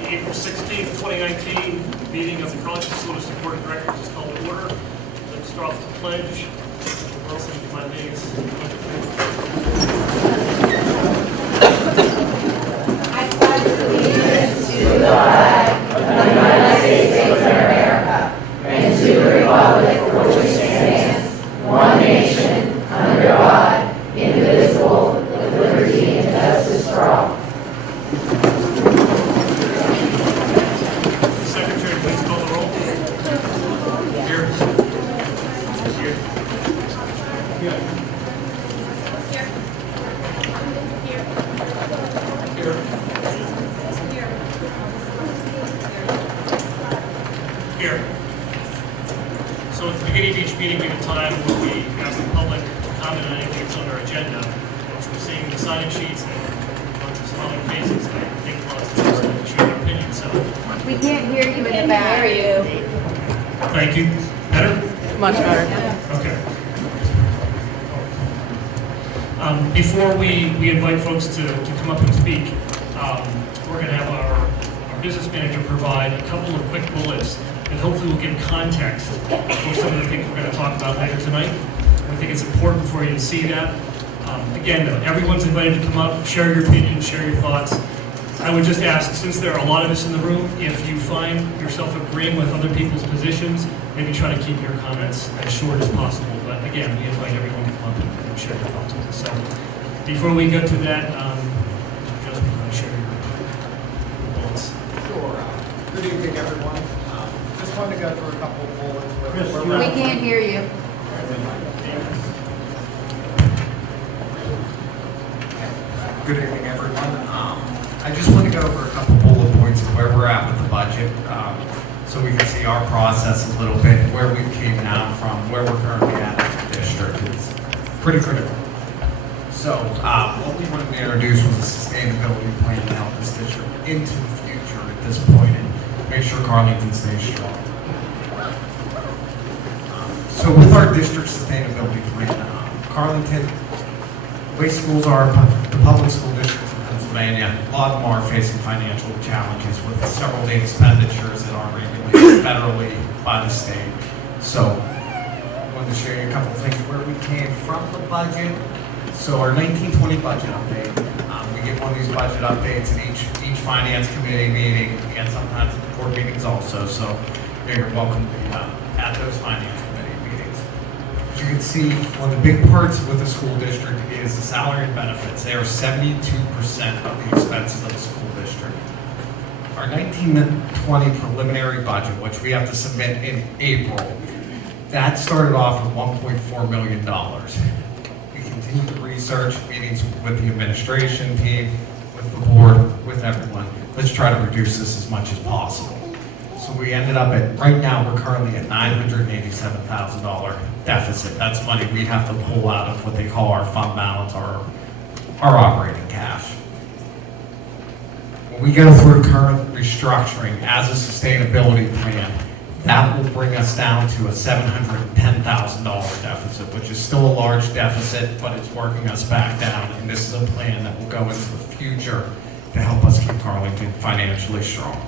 The April 16th, 2019 meeting of the Carlynton School District Board of Directors is called to order. Let's start off with the pledge. Wilson, do you mind leading us? I pledge allegiance to the flag of the United States of America and to the republic for which it stands, one nation, under God, indivisible, with liberty and justice for all. Secretary, please call the roll. Here. Here. Here. Here. So at the beginning of each meeting, we have time where we ask the public to comment on anything that's on our agenda. Once we're seeing the sign-in sheets and once we're smiling faces, I think we're all supposed to share our opinion, so. We can't hear you in the back. Thank you. Better? Much better. Okay. Before we invite folks to come up and speak, we're going to have our business manager provide a couple of quick bullets and hopefully we'll give context for some of the things we're going to talk about later tonight. I think it's important for you to see that. Again, though, everyone's invited to come up, share your opinion, share your thoughts. I would just ask, since there are a lot of us in the room, if you find yourself agreeing with other people's positions, maybe try to keep your comments as short as possible. But again, we invite everyone to come up and share their thoughts with us. So before we go to that, just share your bullets. Sure. Good evening, everyone. Just wanted to go through a couple of bullets. We can't hear you. Good evening, everyone. I just want to go over a couple bullet points of where we're at with the budget, so we can see our process a little bit, where we came down from, where we're currently at as a district. It's pretty critical. So what we wanted to introduce was a sustainability plan to help this district into the future at this point and make sure Carlynton stays strong. So with our district sustainability plan, Carlynton, the way schools are, the public school districts in Pennsylvania, a lot of them are facing financial challenges with several big expenditures that aren't regulated federally by the state. So I wanted to share you a couple of things where we came from the budget. So our 1920 budget update, we get one of these budget updates at each finance committee meeting and sometimes at the board meetings also. So you're welcome to be at those finance committee meetings. As you can see, one of the big parts with the school district is the salary and benefits. They are 72% of the expenses of the school district. Our 1920 preliminary budget, which we have to submit in April, that started off with $1.4 million. We continue to research, meetings with the administration team, with the board, with everyone. Let's try to reduce this as much as possible. So we ended up at, right now, we're currently at $987,000 deficit. That's money we have to pull out of what they call our fund balance, our operating cash. When we go through current restructuring as a sustainability plan, that will bring us down to a $710,000 deficit, which is still a large deficit, but it's working us back down. And this is a plan that will go into the future to help us keep Carlynton financially strong.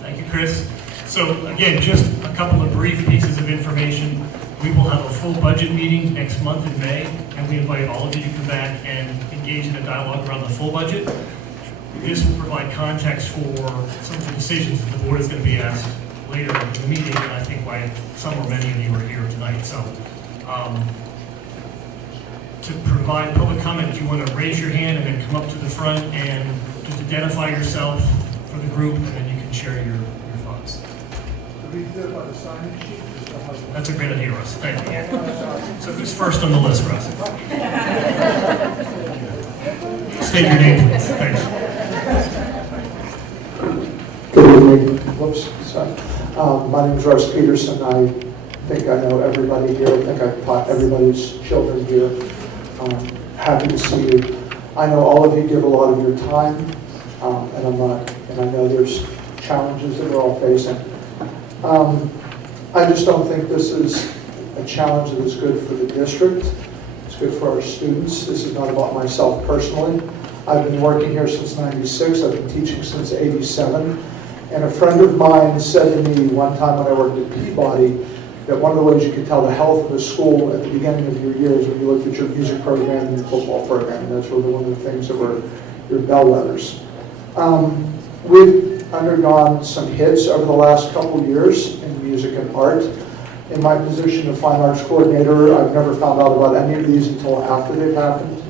Thank you, Chris. So again, just a couple of brief pieces of information. We will have a full budget meeting next month in May, and we invite all of you to come back and engage in a dialogue around the full budget. This will provide context for some of the decisions that the board is going to be asked later in the meeting, and I think why some or many of you are here tonight. So to provide public comment, if you want to raise your hand and then come up to the front and just identify yourself for the group, and then you can share your thoughts. Do we do it by the sign-in sheet? That's a great idea, Russ. Thank you. So who's first on the list, Russ? State your name, please. Thanks. Good evening. Whoops, sorry. My name is Russ Peterson. I think I know everybody here. I think I've taught everybody's children here. Happy to see you. I know all of you give a lot of your time, and I know there's challenges that we're all facing. I just don't think this is a challenge that is good for the district. It's good for our students. This is not about myself personally. I've been working here since '96. I've been teaching since '87. And a friend of mine said to me one time when I worked at Peabody that one of the ways you could tell the health of a school at the beginning of your year is when you looked at your music program and your football program. And that's really one of the things that were your bellwethers. We've undergone some hits over the last couple of years in music and art. In my position of fine arts coordinator, I've never found out about any of these until after they've happened.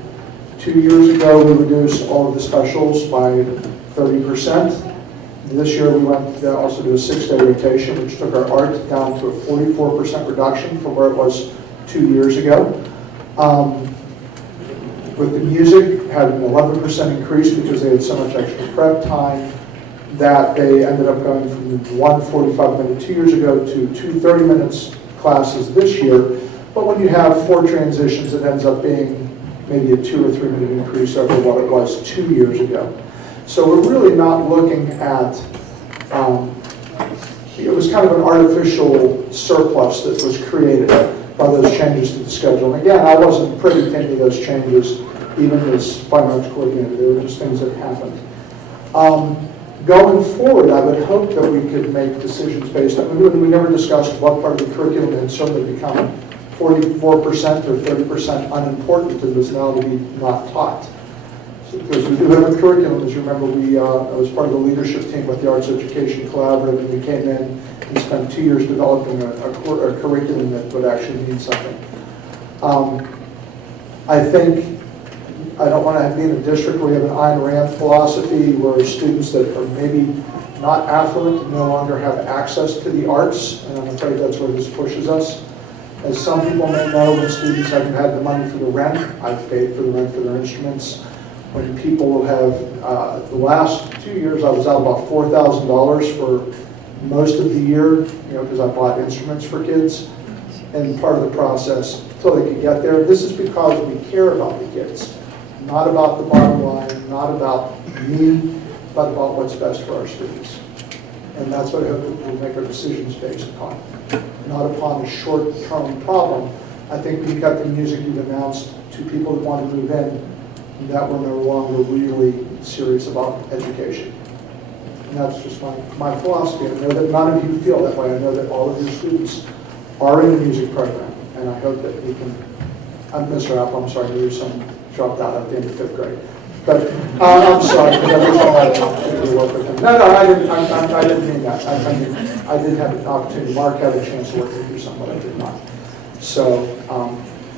2 years ago, we reduced all of the specials by 30%. This year, we went to also do a 6-day rotation, which took our art down to a 44% reduction from where it was 2 years ago. With the music, had an 11% increase because they had so much extra prep time that they ended up going from one 45-minute 2 years ago to 2 30-minute classes this year. But when you have 4 transitions, it ends up being maybe a 2 or 3 minute increase over what it was 2 years ago. So we're really not looking at, it was kind of an artificial surplus that was created by those changes to the schedule. And again, I wasn't privy to any of those changes, even as fine arts coordinator. They were just things that happened. Going forward, I would hope that we could make decisions based on, we never discussed what part of the curriculum had suddenly become 44% or 30% unimportant and was now to be not taught. Because we do have a curriculum, as you remember, I was part of the leadership team with the Arts Education Collaborative, and we came in and spent 2 years developing a curriculum that would actually mean something. I think, I don't want to be in a district where we have an Ayn Rand philosophy where students that are maybe not affluent no longer have access to the arts, and I'm afraid that's where this pushes us. As some people may know, when students haven't had the money for the rent, I've paid for the rent for their instruments. When people have, the last 2 years I was out about $4,000 for most of the year, because I bought instruments for kids. And part of the process, until they could get there, this is because we care about the kids. Not about the bottom line, not about me, but about what's best for our students. And that's what I hope we'll make our decisions based upon. Not upon a short-term problem. I think we've got the music you've announced to people that want to move in, that we're no longer really serious about education. And that's just my philosophy. I know that none of you feel that way. I know that all of your students are in the music program, and I hope that we can, Mr. Apple, I'm sorry, your son dropped out at the end of 5th grade. But I'm sorry, because I wish I had an opportunity to work with him. No, I didn't mean that. I did have an opportunity. Mark had a chance to work with your son, but I did not. So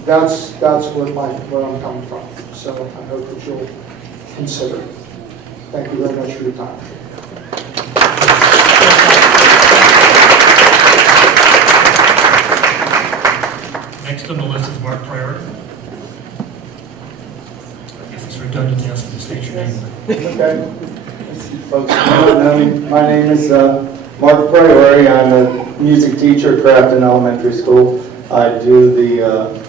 that's where I'm coming from. So I hope that you'll consider it. Thank you very much for your time. Next on the list is Mark Pryor. I guess it's redundant to ask you to state your name. Okay. Folks, my name is Mark Pryor. I'm a music teacher at Carlynton Elementary School. I do the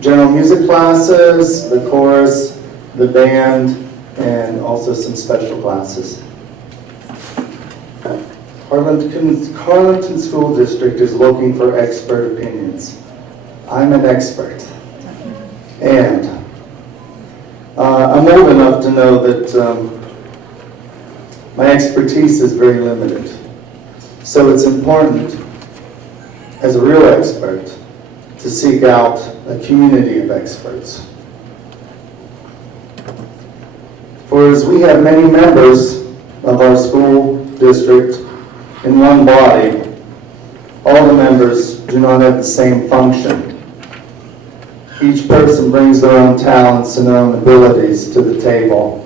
general music classes, the chorus, the band, and also some special classes. Carlynton School District is looking for expert opinions. I'm an expert. And I'm old enough to know that my expertise is very limited. So it's important, as a real expert, to seek out a community of experts. For as we have many members of our school district in one body, all the members do not have the same function. Each person brings their own talents and their own abilities to the table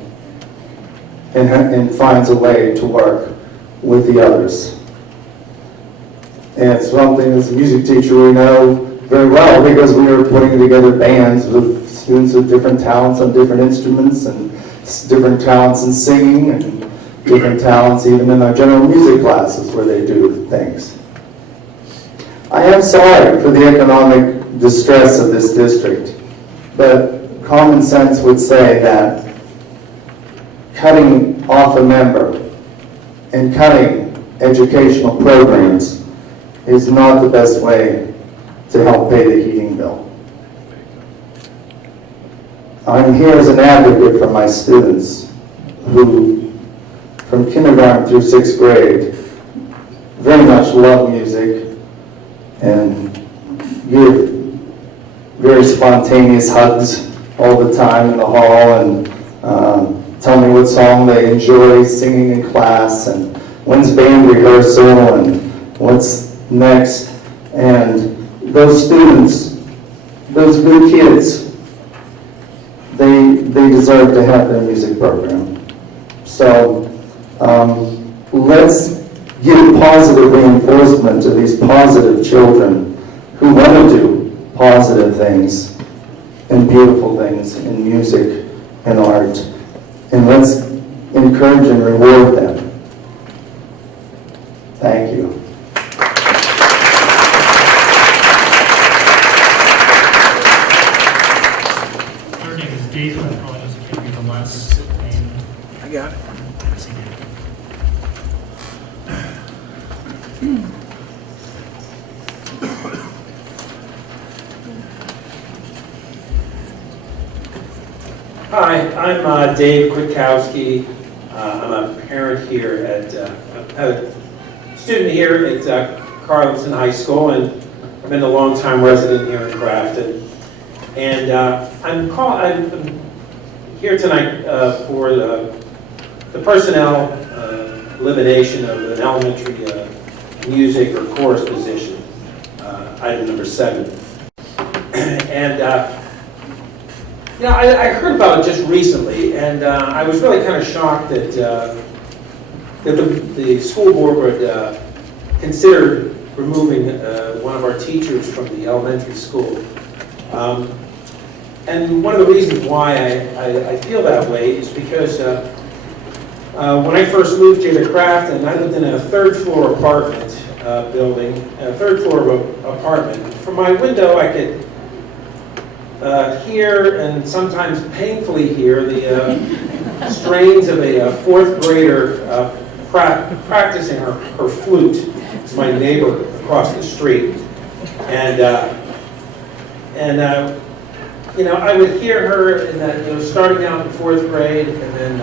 and finds a way to work with the others. And it's something as a music teacher we know very well because we are putting together bands with students with different talents on different instruments and different talents in singing and different talents even in our general music classes where they do things. I am sorry for the economic distress of this district, but common sense would say that cutting off a member and cutting educational programs is not the best way to help pay the heating bill. I'm here as an advocate for my students who, from kindergarten through 6th grade, very much love music and give very spontaneous hugs all the time in the hall and tell me what song they enjoy singing in class and when's band rehearsal and what's next. And those students, those good kids, they deserve to have their music program. So let's give positive reinforcement to these positive children who want to do positive things and beautiful things in music and art. And let's encourage and reward them. Thank you. Their name is David. I apologize, I can't read the last name. I got it. Let's see, David. Hi, I'm Dave Kwiatkowski. I'm a parent here a student here at Carlynton High School, and I've been a long-time resident here in Grafton. And I'm here tonight for the personnel elimination of an elementary music or chorus position, item number 7. And I heard about it just recently, and I was really kind of shocked that the school board would consider removing one of our teachers from the elementary school. And one of the reasons why I feel that way is because when I first moved here to Grafton, I lived in a third-floor apartment building, a third-floor apartment. From my window, I could hear, and sometimes painfully hear, the strains of a 4th grader practicing her flute. It's my neighbor across the street. And I would hear her in that, starting out in 4th grade, and then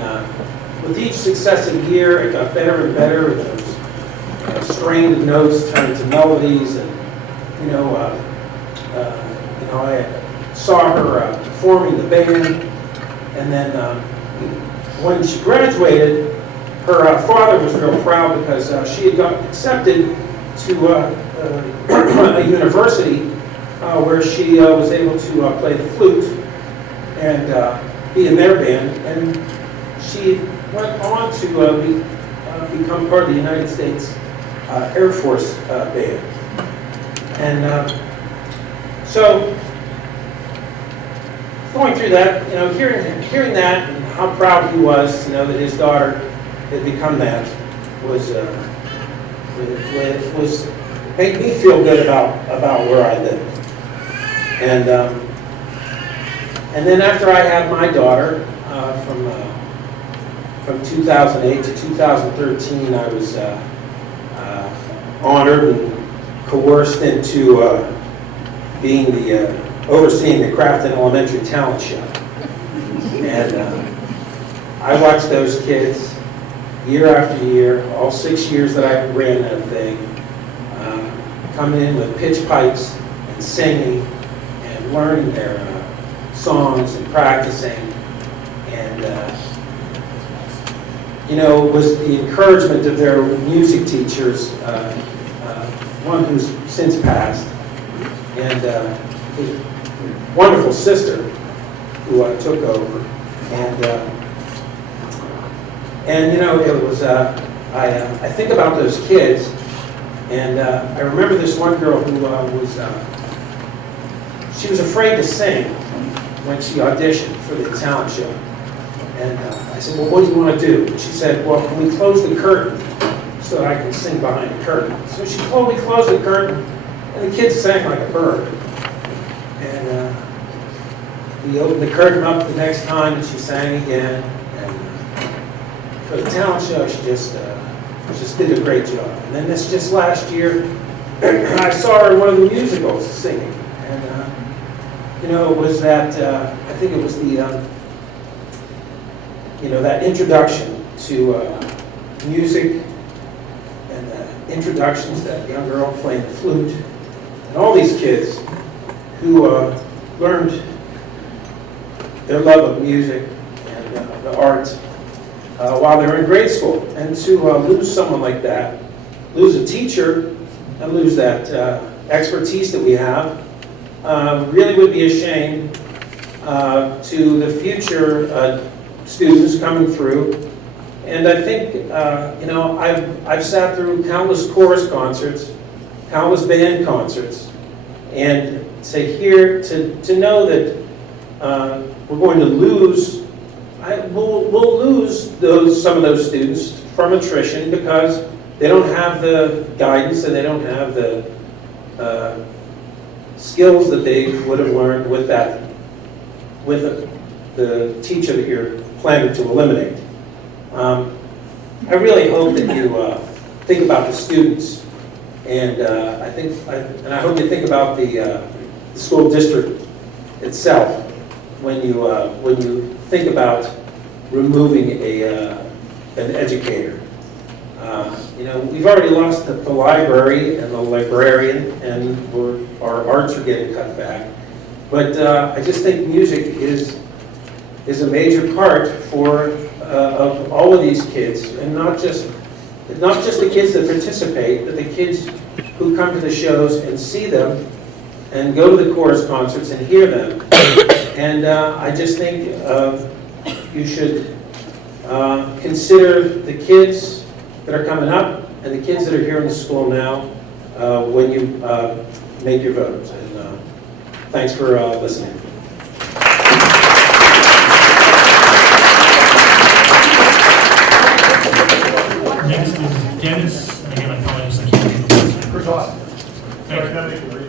with each successive year, it got better and better. Those strained notes turned to melodies, and I saw her forming the band, and then when she graduated, her father was real proud because she had got accepted to a university where she was able to play the flute and be in their band, and she went on to become part of the United States Air Force band. And so going through that, hearing that and how proud he was to know that his daughter had become that was made me feel good about where I live. And then after I had my daughter, from 2008 to 2013, I was honored and coerced into being overseeing the Grafton Elementary Talent Show. And I watched those kids year after year, all 6 years that I ran that thing, coming in with pitch pipes and singing and learning their songs and practicing. And it was the encouragement of their music teachers, one who's since passed, and his wonderful sister who took over. And it was, I think about those kids, and I remember this one girl who she was afraid to sing when she auditioned for the talent show. And I said, well, what do you want to do? And she said, well, can we close the curtain so that I can sing behind the curtain? So we closed the curtain, and the kids sang like a bird. And we opened the curtain up the next time, and she sang again. And for the talent show, she just did a great job. And then just last year, I saw her in one of the musicals singing. And, it was that, I think it was the, that introduction to music and the introduction to that young girl playing the flute. And all these kids who learned their love of music and the arts while they were in grade school. And to lose someone like that, lose a teacher, and lose that expertise that we have, really would be a shame to the future students coming through. And I think, I've sat through countless chorus concerts, countless band concerts, and to know that we're going to lose, we'll lose some of those students from attrition because they don't have the guidance and they don't have the skills that they would have learned with the teacher that you're planning to eliminate. I really hope that you think about the students, and I hope you think about the school district itself when you think about removing an educator. We've already lost the library and the librarian, and our arts are getting cut back. But I just think music is a major part of all of these kids, and not just the kids that participate, but the kids who come to the shows and see them, and go to the chorus concerts and hear them. And I just think you should consider the kids that are coming up and the kids that are here in the school now when you make your votes. And thanks for listening. Next is Dennis, and again, I apologize, I can't read the last name. Awesome. Thank you.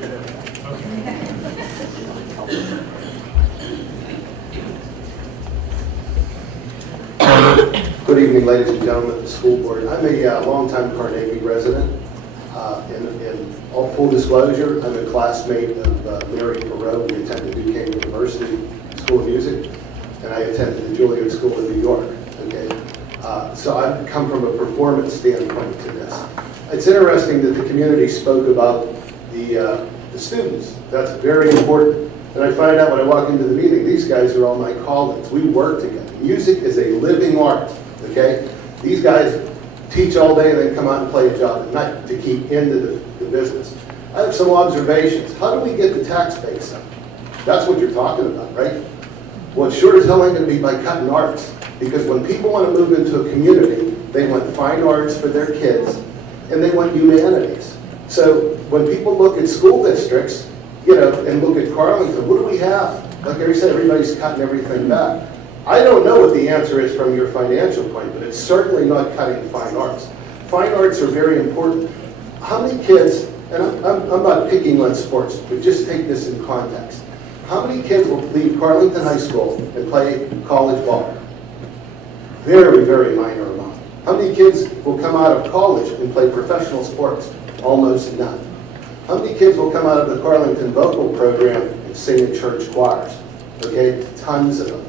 Good evening, ladies and gentlemen of the school board. I'm a longtime Carnegie resident. In all full disclosure, I'm a classmate of Mary Perot. We attended Duquesne University School of Music, and I attended the Juilliard School in New York. Okay, so I've come from a performance standpoint to this. It's interesting that the community spoke about the students. That's very important. And I find out when I walk into the meeting, these guys are all my colleagues. We work together. Music is a living art, okay? These guys teach all day and then come out and play a job at night to keep into the business. I have some observations. How do we get the tax base up? That's what you're talking about, right? Well, it sure as hell ain't gonna be by cutting arts. Because when people want to move into a community, they want fine arts for their kids, and they want humanities. So when people look at school districts, and look at Carlynton, what do we have? Like I said, everybody's cutting everything back. I don't know what the answer is from your financial point, but it's certainly not cutting fine arts. Fine arts are very important. How many kids, and I'm not picking on sports, but just take this in context. How many kids will leave Carlynton High School and play college ball? Very, very minor amount. How many kids will come out of college and play professional sports? Almost none. How many kids will come out of the Carlynton vocal program and sing in church choirs? Okay, tons of them.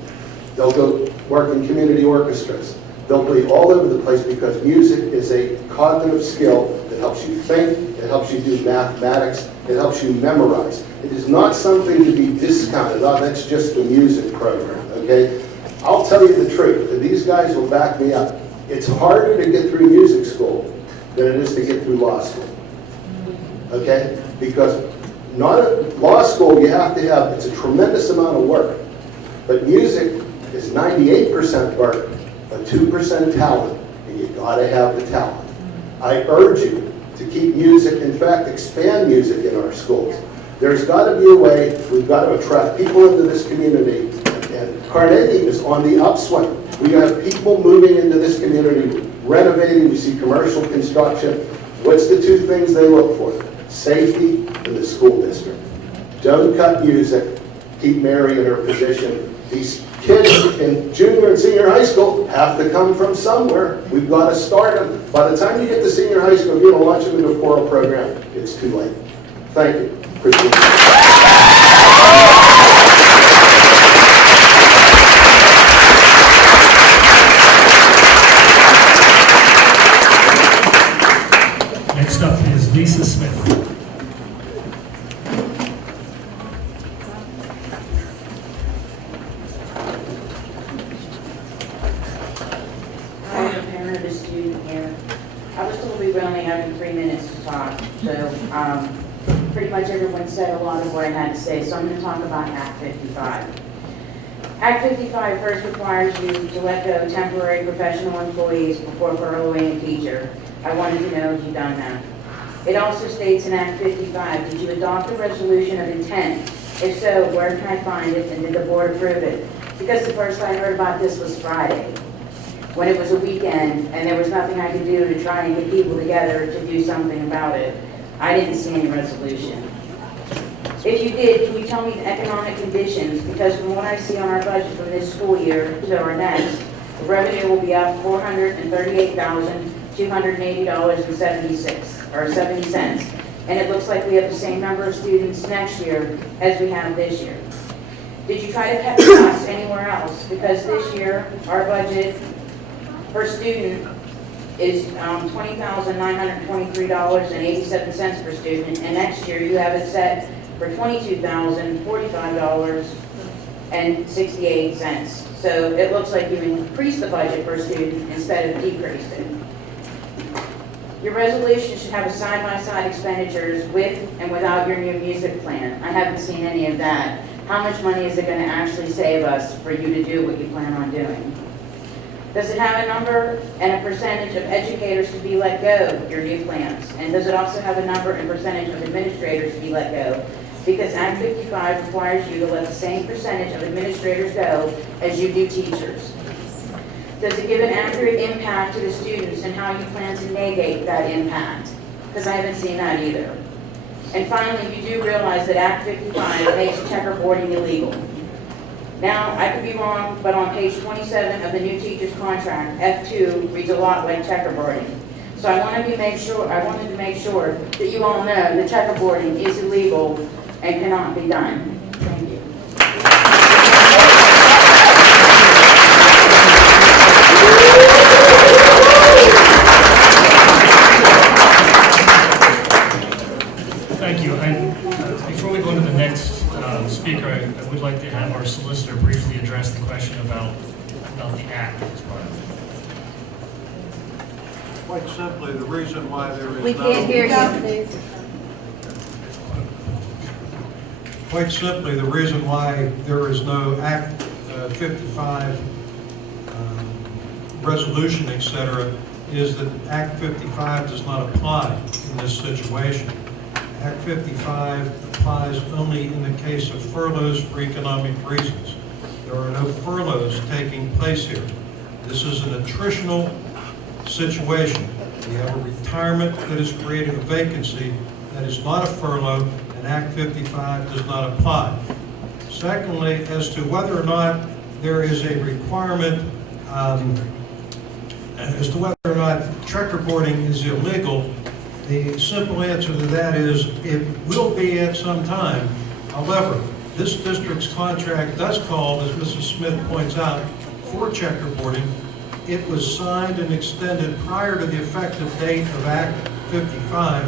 They'll go work in community orchestras. They'll be all over the place because music is a cognitive skill that helps you think, it helps you do mathematics, it helps you memorize. It is not something to be discounted. Oh, that's just the music program, okay? I'll tell you the truth, and these guys will back me up. It's harder to get through music school than it is to get through law school. Okay? Because law school, you have to have, it's a tremendous amount of work. But music is 98% work, but 2% talent, and you gotta have the talent. I urge you to keep music, in fact, expand music in our schools. There's gotta be a way, we've got to attract people into this community, and Carnegie is on the upswing. We have people moving into this community, renovating, we see commercial construction. What's the two things they look for? Safety and the school district. Don't cut music, keep Mary in her position, These kids in junior and senior high school have to come from somewhere. We've got to start them. By the time you get to senior high school, if you don't launch them into a choral program, it's too late. Thank you. Appreciate it. Next up is Lisa Smith. I am a parent of a student here. I was told we were only having 3 minutes to talk, so pretty much everyone said a lot of what I had to say, so I'm going to talk about Act 55. Act 55 first requires you to let go temporary professional employees before furloughing a teacher. I wanted to know if you've done that. It also states in Act 55, did you adopt a resolution of intent? If so, where can I find it, and did the board approve it? Because the first I heard about this was Friday, when it was a weekend, and there was nothing I could do to try and get people together to do something about it. I didn't see any resolution. If you did, can you tell me the economic conditions? Because from what I see on our budget from this school year to our next, the revenue will be up $438,280.70 and it looks like we have the same number of students next year as we have this year. Did you try to cut costs anywhere else? Because this year, our budget per student is $20,923.87 per student, and next year you have it set for $22,045.68. So it looks like you increased the budget per student instead of decreased it. Your resolution should have a side-by-side expenditures with and without your new music plan. I haven't seen any of that. How much money is it going to actually save us for you to do what you plan on doing? Does it have a number and a percentage of educators to be let go, your new plans? And does it also have a number and percentage of administrators to be let go? Because Act 55 requires you to let the same percentage of administrators go as you do teachers. Does it give an accurate impact to the students and how you plan to negate that impact? Because I haven't seen that either. And finally, you do realize that Act 55 makes checkerboarding illegal. Now, I could be wrong, but on page 27 of the new teacher's contract, F2 reads a lot like checkerboarding. So I wanted to make sure that you all know that checkerboarding is illegal and cannot be done. Thank you. Thank you. Before we go to the next speaker, I would like to have our solicitor briefly address the question about the act that's part of it. Quite simply, the reason why there is We can't hear you. Quite simply, the reason why there is no Act 55 resolution, etc., is that Act 55 does not apply in this situation. Act 55 applies only in the case of furloughs for economic reasons. There are no furloughs taking place here. This is an attritional situation. We have a retirement that is creating a vacancy that is not a furlough, and Act 55 does not apply. Secondly, as to whether or not there is a requirement, as to whether or not checkerboarding is illegal, the simple answer to that is it will be at some time. However, this district's contract does call, as Mrs. Smith points out, for checkerboarding. It was signed and extended prior to the effective date of Act 55.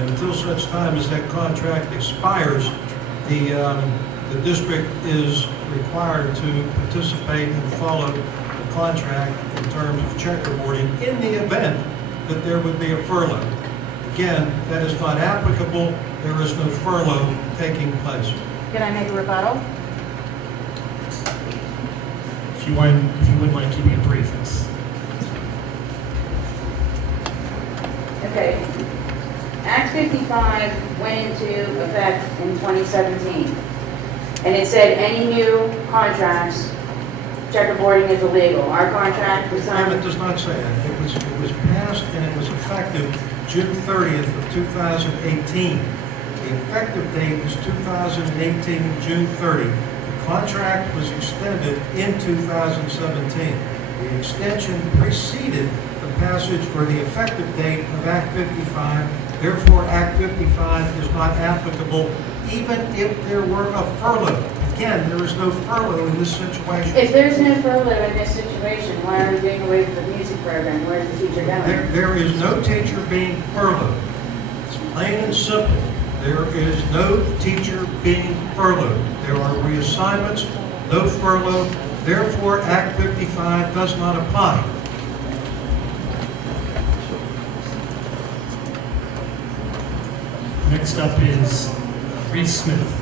And until such time as that contract expires, the district is required to participate and follow the contract in terms of checkerboarding in the event that there would be a furlough. Again, that is not applicable. There is no furlough taking place. Can I make a rebuttal? If you wouldn't mind keeping it brief, it's... Okay. Act 55 went into effect in 2017. And it said any new contracts, checkerboarding is illegal. Our contract was signed... It does not say that. It was passed and it was effective June 30th of 2018. The effective date is 2018, June 30. The contract was extended in 2017. The extension preceded the passage or the effective date of Act 55. Therefore, Act 55 is not applicable even if there were a furlough. Again, there is no furlough in this situation. If there's no furlough in this situation, why are we doing away with the music program? Where's the teacher going? There is no teacher being furloughed. It's plain and simple. There is no teacher being furloughed. There are reassignments, no furlough. Therefore, Act 55 does not apply. Next up is Reese Smith.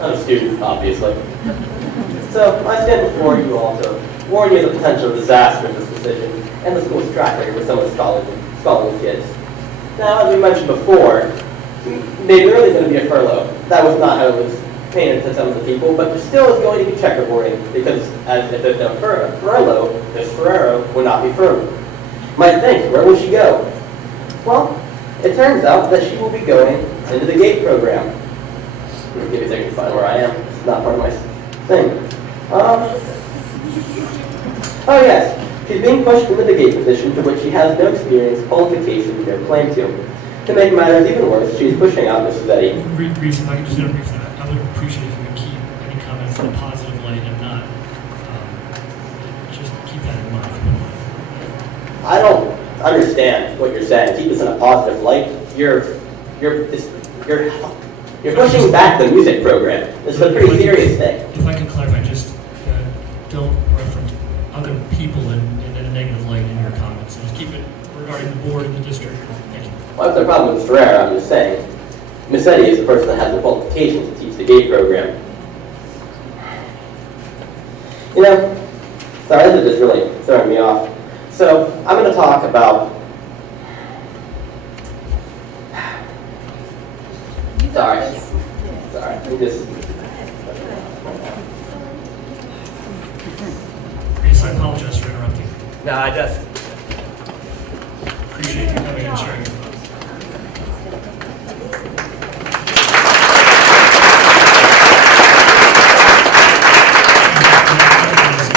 I'm a student, obviously. So I stand before you all to warn you of the potential disaster of this decision and the school's track record with some of the scholarly kids. Now, as we mentioned before, maybe there is going to be a furlough. That was not how it was painted to some of the people, but there still is going to be checkerboarding because as if there's no furlough, Miss Ferrero would not be furloughed. Might think, where will she go? Well, it turns out that she will be going into the GATE program. Give me a second to find where I am. It's not part of my thing. Oh yes, she's being pushed into the GATE position to which she has no experience, qualification, no claim to. To make matters even worse, she's pushing out Mrs. Betty. Reese, if I could just interrupt for that, I would appreciate if you could keep any comments in a positive light and not, just keep that in mind. If you don't mind. I don't understand what you're saying. Keep this in a positive light. You're pushing back the music program. This is a pretty serious thing. If I can clarify, just don't reference other people in a negative light in your comments. Just keep it regarding the board and the district. Thank you. Well, I have no problem with Ms. Ferrer, I'm just saying. Miss Eddy is the person that has the qualifications to teach the GATE program. You know, sorry, this is just really throwing me off. So, I'm going to talk about... Sorry, I'm just... Reese, I apologize for interrupting. No, I just... Appreciate you coming and sharing your thoughts.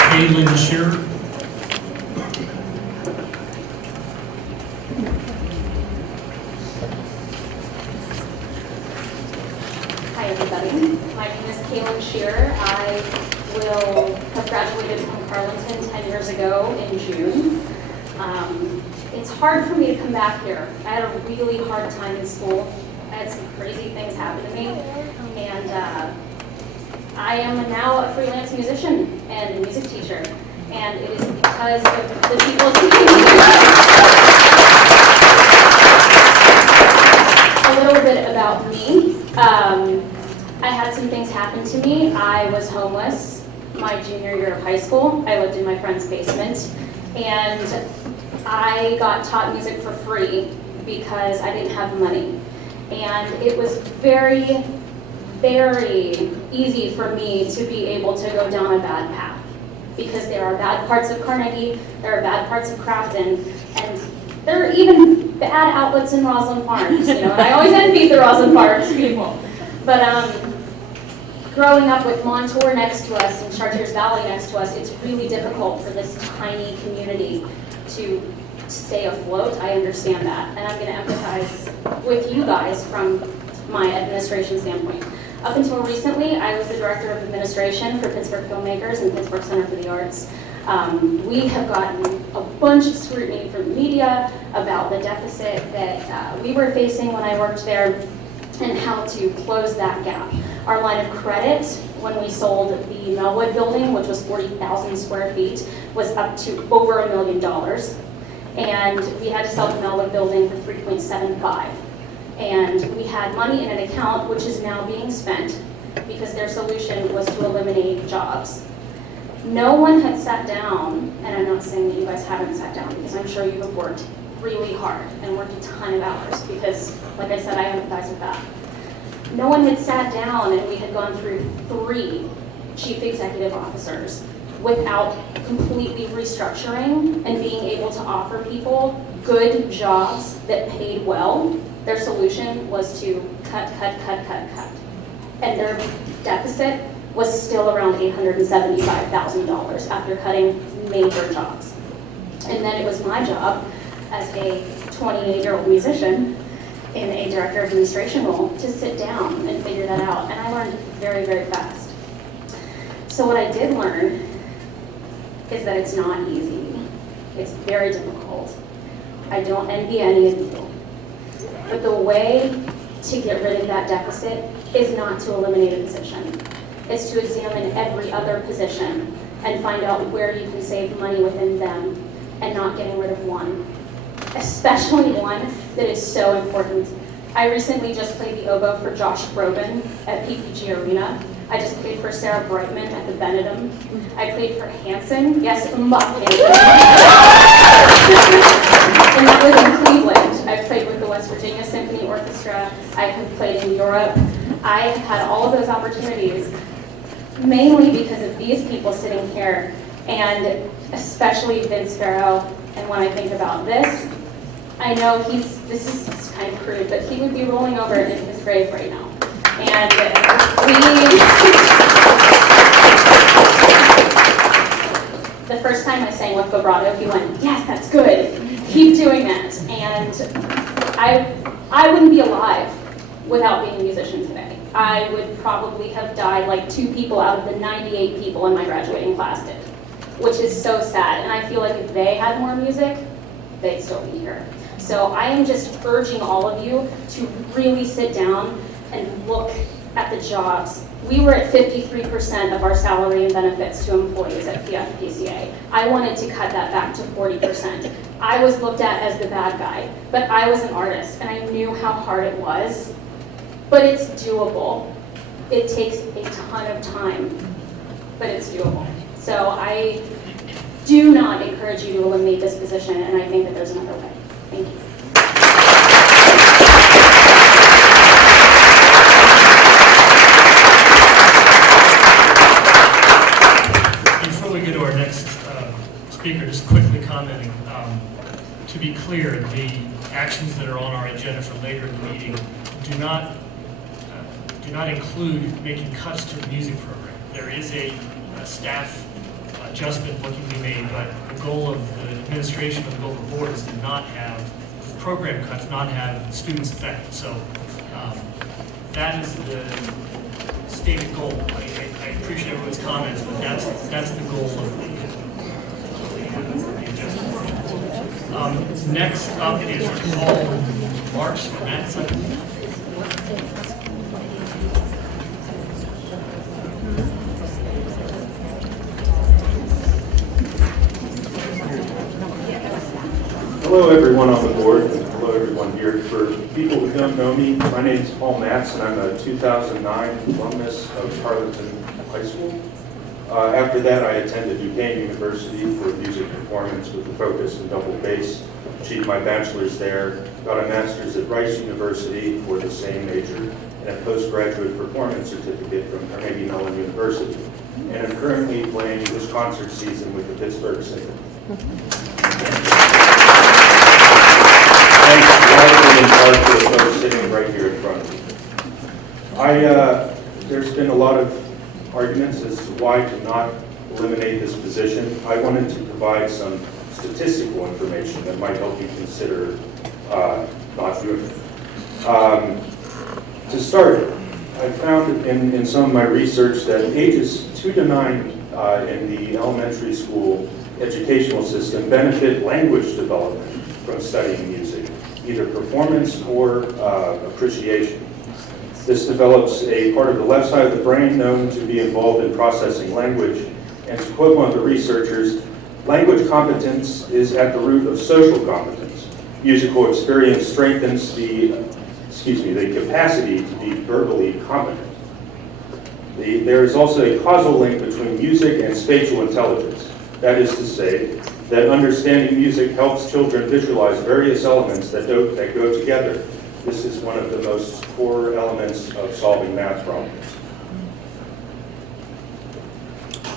Carlynton Shearer. Hi, everybody. My name is Carlynton Shearer. I will have graduated from Carlynton 10 years ago in June. It's hard for me to come back here. I had a really hard time in school. I had some crazy things happen to me. And I am now a freelance musician and a music teacher. And it is because of the people A little bit about me. I had some things happen to me. I was homeless my junior year of high school. I lived in my friend's basement. And I got taught music for free because I didn't have money. And it was very, very easy for me to be able to go down a bad path. Because there are bad parts of Carnegie, there are bad parts of Crafton, and there are even bad outlets in Roslyn Parks, you know, and I always envy the Roslyn Parks people. But growing up with Montour next to us and Chartiers Valley next to us, it's really difficult for this tiny community to stay afloat. I understand that, and I'm going to empathize with you guys from my administration standpoint. Up until recently, I was the director of administration for Pittsburgh Filmmakers and Pittsburgh Center for the Arts. We have gotten a bunch of scrutiny from the media about the deficit that we were facing when I worked there and how to close that gap. Our line of credit when we sold the Melwood building, which was 40,000 square feet, was up to over $1 million. And we had to sell the Melwood building for 3.75. And we had money in an account which is now being spent because their solution was to eliminate jobs. No one had sat down, and I'm not saying that you guys haven't sat down because I'm sure you have worked really hard and worked a ton of hours because, like I said, I empathize with that. No one had sat down and we had gone through 3 chief executive officers, without completely restructuring and being able to offer people good jobs that paid well, their solution was to cut. And their deficit was still around $875,000 after cutting major jobs. And then it was my job as a 28-year-old musician in a director of administration role to sit down and figure that out. And I learned very, very fast. So what I did learn is that it's not easy. It's very difficult. I don't envy any of you. But the way to get rid of that deficit is not to eliminate a position. It's to examine every other position and find out where you can save money within them and not getting rid of one, especially one that is so important. I recently just played the oboe for Josh Groban at PPG Arena. I just played for Sarah Brightman at the Benedum. I played for Hanson, yes, Muck Hanson. And that was in Cleveland. I played with the West Virginia Symphony Orchestra. I have played in Europe. I have had all of those opportunities, mainly because of these people sitting here, and especially Vince Farrow. And when I think about this, I know this is kind of crude, but he would be rolling over in his grave right now. And the first time I sang with vibrato, he went, yes, that's good. Keep doing that. And I wouldn't be alive without being a musician today. I would probably have died like 2 people out of the 98 people in my graduating class did, which is so sad. And I feel like if they had more music, they'd still be here. So I am just urging all of you to really sit down and look at the jobs. We were at 53% of our salary and benefits to employees at PFPCA. I wanted to cut that back to 40%. I was looked at as the bad guy, but I was an artist and I knew how hard it was. But it's doable. It takes a ton of time, but it's doable. So I do not encourage you to eliminate this position, and I think that there's another way. Thank you. Before we get to our next speaker, just quickly commenting, to be clear, the actions that are on our agenda for later in the meeting do not include making cuts to the music program. There is a staff adjustment looking to be made, but the goal of the administration of the goal of the board is to not have program cuts, not have students affected. So that is the stated goal. I appreciate everyone's comments, but that's the goal of the adjustment. Next up is Paul Marks from Madison. Hello everyone on the board, and hello everyone here. For people who don't know me, my name is Paul Matz, and I'm a 2009 alumnus of Carlynton High School. After that, I attended Duquesne University for music performance with a focus in double bass, achieved my bachelor's there, got a master's at Rice University for the same major, and a postgraduate performance certificate from Carnegie Mellon University. And I'm currently playing this concert season with the Pittsburgh Symphony. Thanks largely in part to the folks sitting right here in front of me. There's been a lot of arguments as to why to not eliminate this position. I wanted to provide some statistical information that might help you consider not doing it. To start, I found in some of my research that ages 2 to 9 in the elementary school educational system benefit language development from studying music, either performance or appreciation. This develops a part of the left side of the brain known to be involved in processing language, and to quote one of the researchers, language competence is at the root of social competence. Musical experience strengthens the capacity to be verbally competent. There is also a causal link between music and spatial intelligence. That is to say, that understanding music helps children visualize various elements that go together. This is one of the most core elements of solving math problems.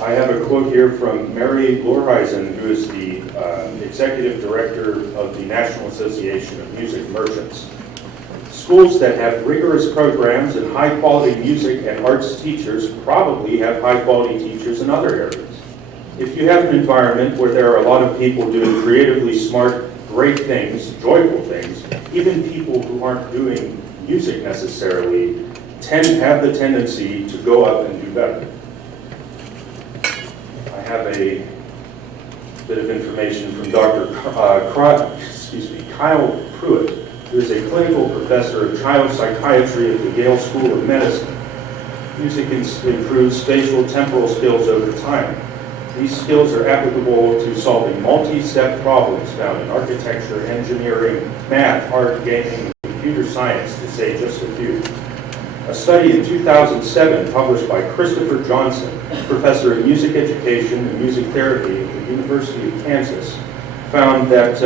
I have a quote here from Mary Lorheisen, who is the Executive Director of the National Association of Music Merchants. Schools that have rigorous programs and high-quality music and arts teachers probably have high-quality teachers in other areas. If you have an environment where there are a lot of people doing creatively smart, great things, joyful things, even people who aren't doing music necessarily have the tendency to go up and do better. I have a bit of information from Dr. Kyle Pruitt, who is a clinical professor of child psychiatry at the Yale School of Medicine. Music improves spatial temporal skills over time. These skills are applicable to solving multi-step problems found in architecture, engineering, math, art, gaming, and computer science, to say just a few. A study in 2007 published by Christopher Johnson, professor of music education and music therapy at the University of Kansas, found that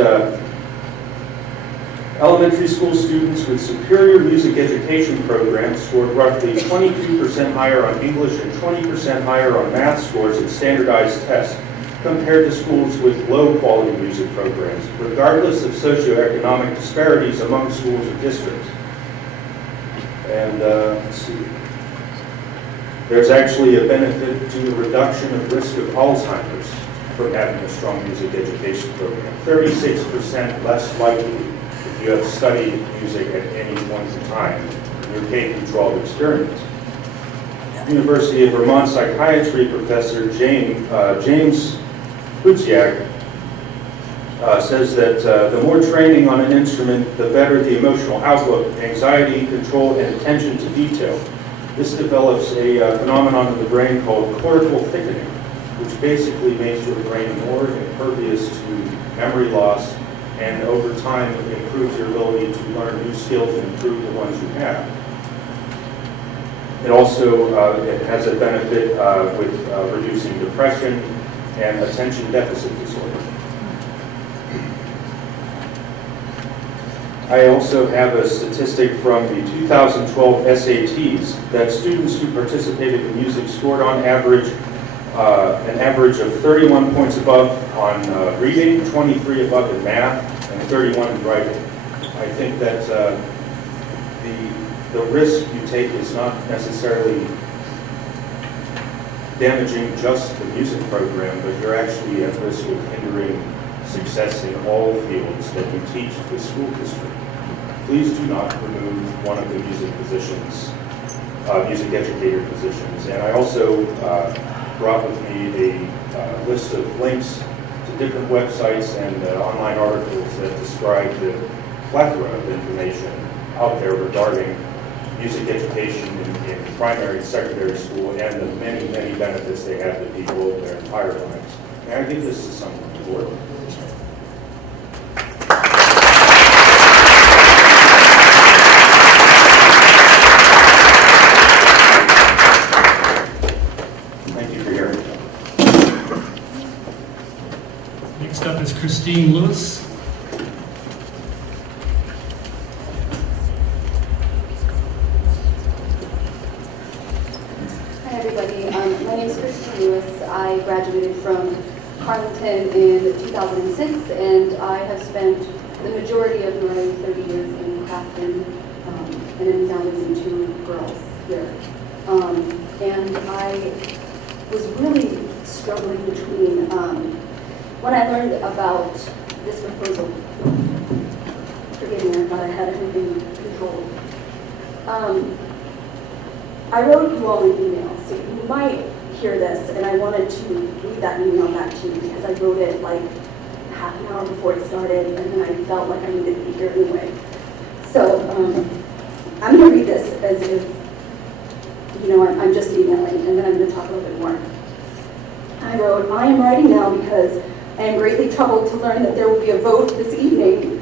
elementary school students with superior music education programs scored roughly 22% higher on English and 20% higher on math scores in standardized tests compared to schools with low-quality music programs, regardless of socioeconomic disparities among schools or districts. And let's see. There's actually a benefit to the reduction of risk of Alzheimer's from having a strong music education program. 36% less likely if you have studied music at any point in time in your K-12 experience. University of Vermont psychiatry professor James Kuciak says that the more training on an instrument, the better the emotional outlook, anxiety, control, and attention to detail. This develops a phenomenon in the brain called cortical thickening, which basically makes your brain more impervious to memory loss, and over time it improves your ability to learn new skills and improve the ones you have. It also it has a benefit with reducing depression and attention deficit disorder. I also have a statistic from the 2012 SATs that students who participated in music scored on average an average of 31 points above on reading, 23 above in math, and 31 in writing. I think that the risk you take is not necessarily damaging just the music program, but you're actually at risk of hindering success in all fields that you teach at the school district. Please do not remove one of the music positions, music educator positions. And I also brought with me a list of links to different websites and online articles that describe the plethora of information out there regarding music education in primary and secondary school and the many, many benefits they have to people their entire lives. May I give this to someone on the board? Thank you for hearing me. Next up is Christine Lewis. Hi everybody, my name is Christine Lewis. I graduated from Carlynton in 2006 and I have spent the majority of my 30 years in Crafton and I'm now raising two girls here. And I was really struggling between when I learned about this proposal. Forgive me, I thought I had everything controlled. I wrote you all an email, so you might hear this, and I wanted to read that email back to you because I wrote it like half an hour before it started, and then I felt like I needed to be here anyway. So I'm going to read this as if, I'm just emailing, and then I'm going to talk a little bit more. I wrote, I am writing now because I am greatly troubled to learn that there will be a vote this evening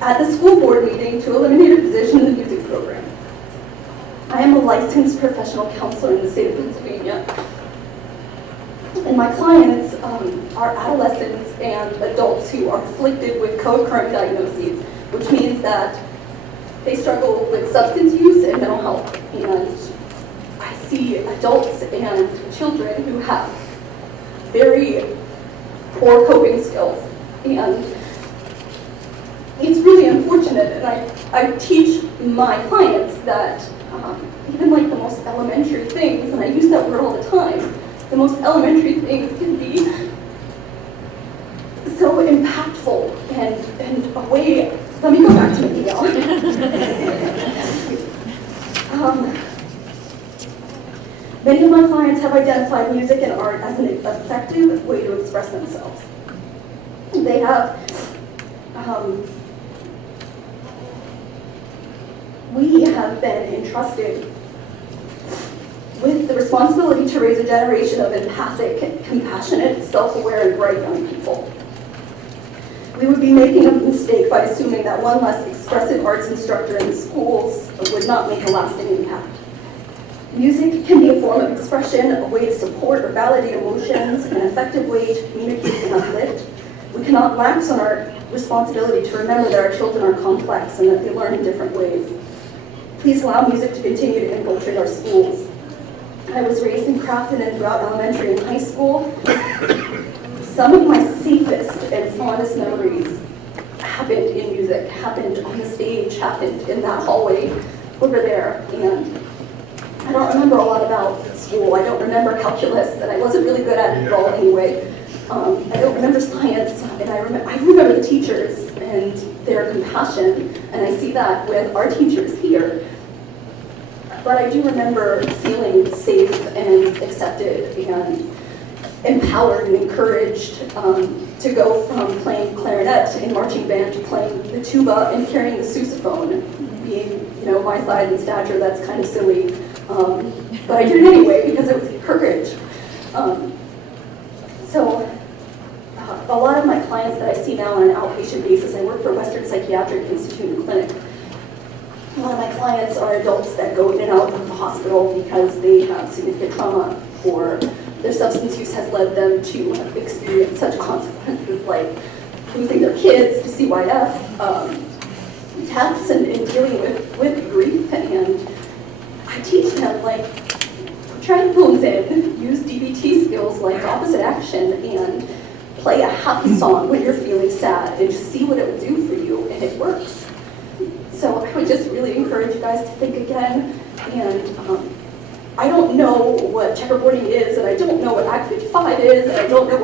at the school board meeting to eliminate a position in the music program. I am a licensed professional counselor in the state of Pennsylvania, and my clients are adolescents and adults who are afflicted with co-occurring diagnoses, which means that they struggle with substance use and mental health. And see adults and children who have very poor coping skills. And it's really unfortunate, and I teach my clients that even like the most elementary things, and I use that word all the time, the most elementary things can be so impactful and a way, let me go back to the email. Many of my clients have identified music and art as an effective way to express themselves. They have, we have been entrusted with the responsibility to raise a generation of empathic, compassionate, self-aware, and bright young people. We would be making a mistake by assuming that one less expressive arts instructor in schools would not make a lasting impact. Music can be a form of expression, a way to support or validate emotions, an effective way to communicate and uplift. We cannot lapse on our responsibility to remember that our children are complex and that they learn in different ways. Please allow music to continue to infiltrate our schools. I was raised in Carlynton and throughout elementary and high school. Some of my safest and fondest memories happened in music, happened on the stage, happened in that hallway over there. And I don't remember a lot about school. I don't remember calculus, and I wasn't really good at it at all anyway. I don't remember science, and I remember the teachers and their compassion, and I see that with our teachers here. But I do remember feeling safe and accepted and empowered and encouraged to go from playing clarinet in marching band to playing the tuba and carrying the sousaphone. Being, my size and stature, that's kind of silly. But I did it anyway because it was courage. A lot of my clients that I see now on an outpatient basis, I work for Western Psychiatric Institute and Clinic. A lot of my clients are adults that go in and out of the hospital because they have significant trauma or their substance use has led them to experience such consequences like losing their kids to CYF, deaths, and dealing with grief. And I teach them, put your headphones in, use DBT skills like opposite action, and play a happy song when you're feeling sad, and just see what it will do for you, and it works. So I would just really encourage you guys to think again, and I don't know what checkerboarding is, and I don't know what Act 55 is, and I don't know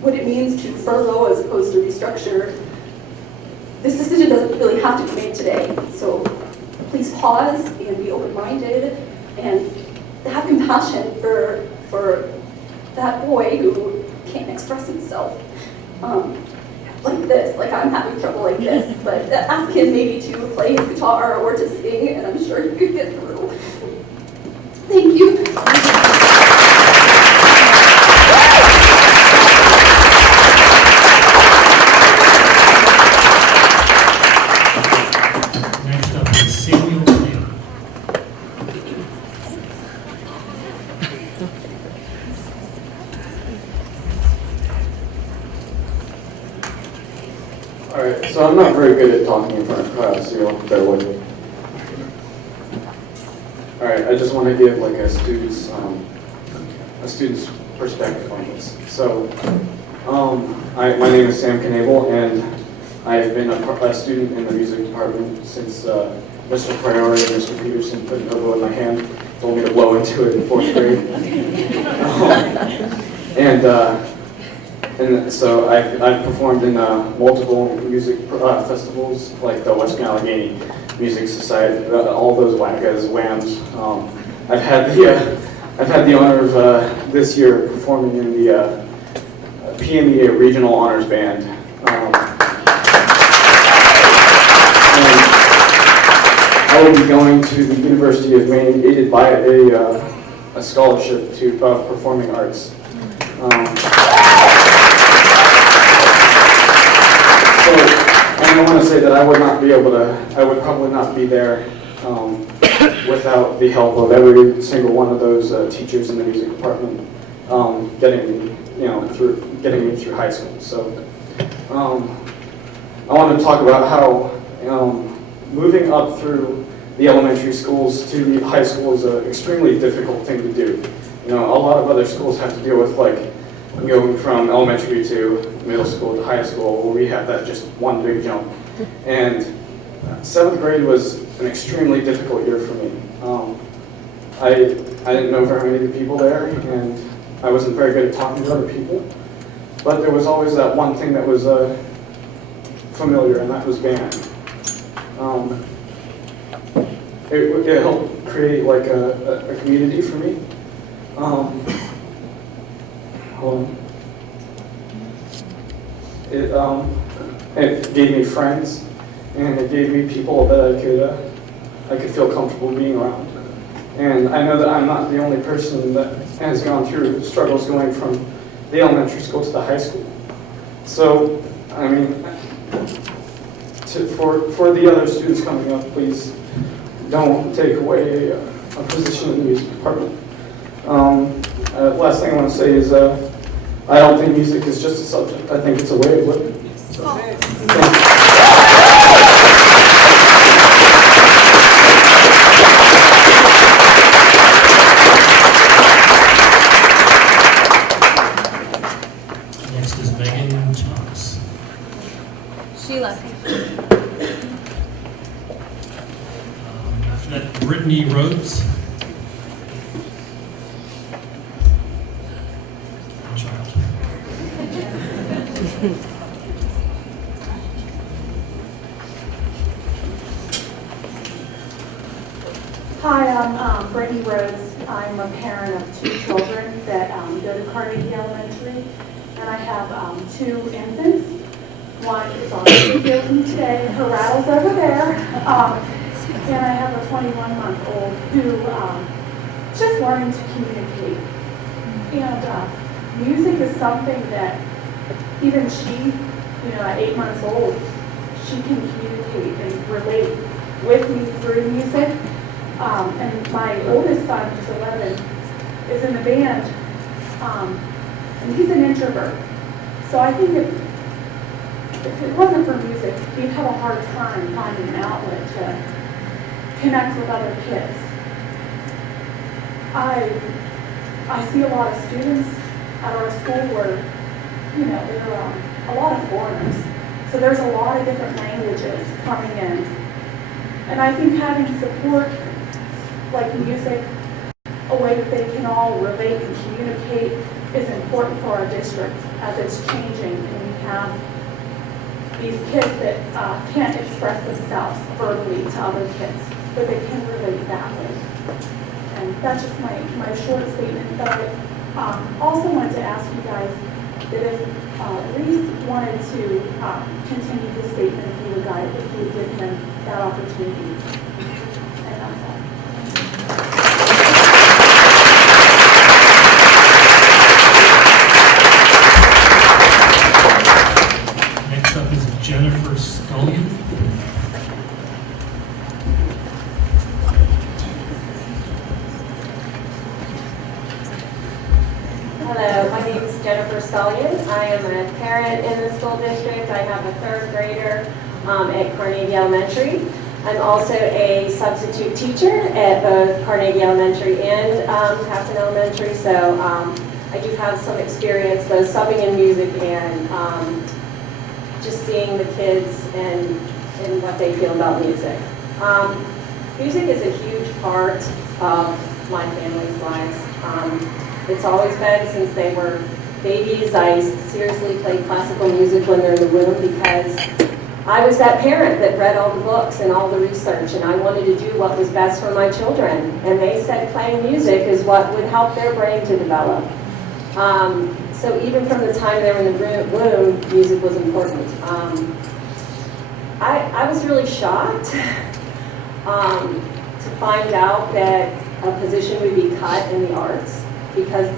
what it means to furlough as opposed to restructure. This decision doesn't really have to be made today, so please pause and be open-minded and have compassion for that boy who can't express himself like this, like I'm having trouble like this, but ask him maybe to play his guitar or to sing, and I'm sure he could get through. Thank you. Next up is Samuel Cleo. Alright, so I'm not very good at talking in front of crowds, so you'll bear with me. Alright, I just want to give like a student's perspective on this. So, my name is Sam Knable, and I've been a student in the music department since Mr. Priori and Mr. Peterson put an oboe in my hand, told me to blow into it in 4th grade. And so I've performed in multiple music festivals, like the Western Allegheny Music Society, all those WACAs, WAMs. I've had the honor of this year performing in the PMEA Regional Honors Band. And I will be going to the University of Maine, aided by a scholarship to performing arts. And I want to say that I would probably not be there without the help of every single one of those teachers in the music department, getting me through high school. So I want to talk about how moving up through the elementary schools to the high school is an extremely difficult thing to do. You know, a lot of other schools have to deal with like going from elementary to middle school to high school, where we have that just one big jump. And 7th grade was an extremely difficult year for me. I didn't know very many of the people there, and I wasn't very good at talking to other people. But there was always that one thing that was familiar, and that was band. It helped create like a community for me. It gave me friends, and it gave me people that I could feel comfortable being around. And I know that I'm not the only person that has gone through struggles going from the elementary school to the high school. So, I mean, for the other students coming up, please don't take away a position in the music department. Last thing I want to say is I don't think music is just a subject. I think it's a way of living. So, thank you. Sheila. After that, Brittany Rhodes. Child. Hi, I'm Brittany Rhodes. I'm a parent of 2 children that go to Carnegie Elementary, and I have 2 infants. One is on the building today, her rattle's over there. And I have a 21-month-old who just learning to communicate. And music is something that even she, at 8 months old, she can communicate and relate with me through music. And my oldest son, who's 11, is in the band, and he's an introvert. So I think if it wasn't for music, he'd have a hard time finding an outlet to connect with other kids. I see a lot of students at our school where, there are a lot of foreigners. So there's a lot of different languages coming in. And I think having support like music, a way that they can all relate and communicate, is important for our district as it's changing, and we have these kids that can't express themselves verbally to other kids, but they can relate that way. And that's just my short statement. But I also wanted to ask you guys that if Reese wanted to continue his statement, if you would give him that opportunity. And that's all. Next up is Jennifer Scullion. Hello, my name is Jennifer Scullion. I am a parent in the school district. I have a 3rd grader at Carnegie Elementary. I'm also a substitute teacher at both Carnegie Elementary and Carlynton Elementary, so I do have some experience both subbing in music and just seeing the kids and what they feel about music. Music is a huge part of my family's lives. It's always been since they were babies. I seriously played classical music when they're in the womb because I was that parent that read all the books and all the research, and I wanted to do what was best for my children. And they said playing music is what would help their brain to develop. So even from the time they were in the womb, music was important. I was really shocked to find out that a position would be cut in the arts, because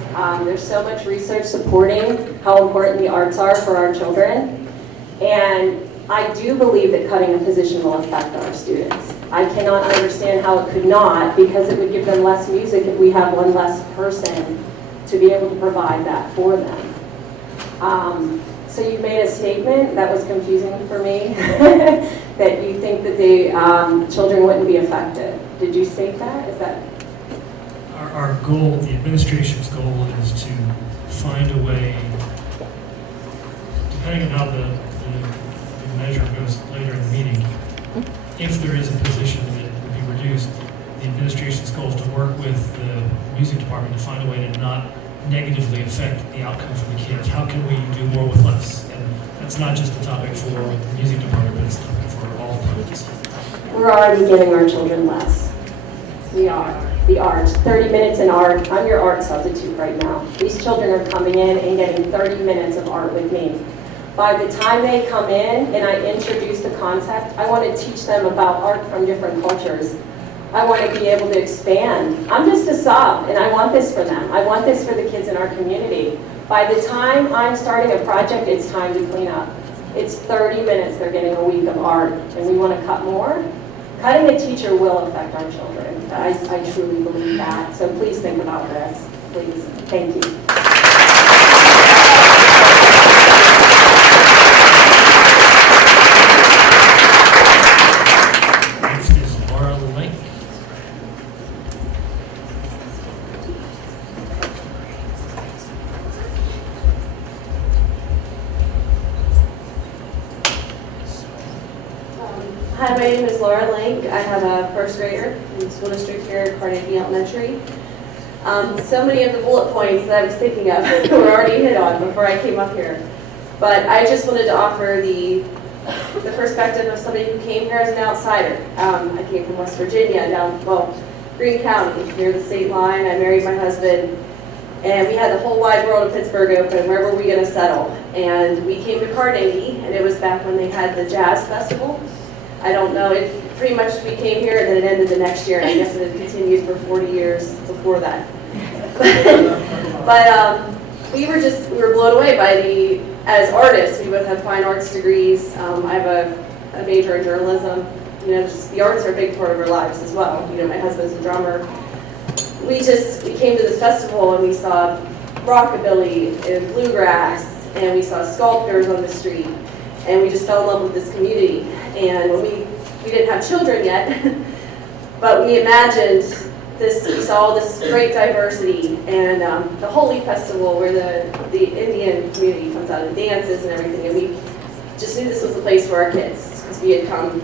there's so much research supporting how important the arts are for our children. And I do believe that cutting a position will affect our students. I cannot understand how it could not, because it would give them less music if we have one less person to be able to provide that for them. So you made a statement that was confusing for me. that you think that the children wouldn't be affected. Did you state that? Is that? Our goal, the administration's goal, is to find a way, depending on how the measure goes later in the meeting, if there is a position that would be reduced, the administration's goal is to work with the music department to find a way to not negatively affect the outcome for the kids. How can we do more with less? And that's not just a topic for the music department, but it's a topic for all departments. We're already giving our children less. We are. The art, 30 minutes in art. I'm your art substitute right now. These children are coming in and getting 30 minutes of art with me. By the time they come in and I introduce the concept, I want to teach them about art from different cultures. I want to be able to expand. I'm just a sub, and I want this for them. I want this for the kids in our community. By the time I'm starting a project, it's time to clean up. It's 30 minutes they're getting a week of art, and we want to cut more. Cutting a teacher will affect our children. I truly believe that. So please think about this. Please. Thank you. Next is Laura Lake. Hi, my name is Laura Link. I have a first grader in the school district here at Carlynton Elementary. So many of the bullet points that I was thinking of were already hit on before I came up here. But I just wanted to offer the perspective of somebody who came here as an outsider. I came from West Virginia, Greene County, near the state line. I married my husband, and we had the whole wide world of Pittsburgh open. Where were we going to settle? And we came to Carnegie, and it was back when they had the Jazz Festival. I don't know, it pretty much we came here and then it ended the next year, and I guess it had continued for 40 years before that. But we were blown away by as artists, we both have fine arts degrees. I have a major in journalism. You know, just the arts are a big part of our lives as well. You know, my husband's a drummer. We came to this festival and we saw rockabilly and bluegrass, and we saw sculptors on the street, and we just fell in love with this community. And when we didn't have children yet, but we imagined this, we saw all this great diversity, and the Holy Festival where the Indian community comes out and dances and everything, and we just knew this was a place for our kids, because we had come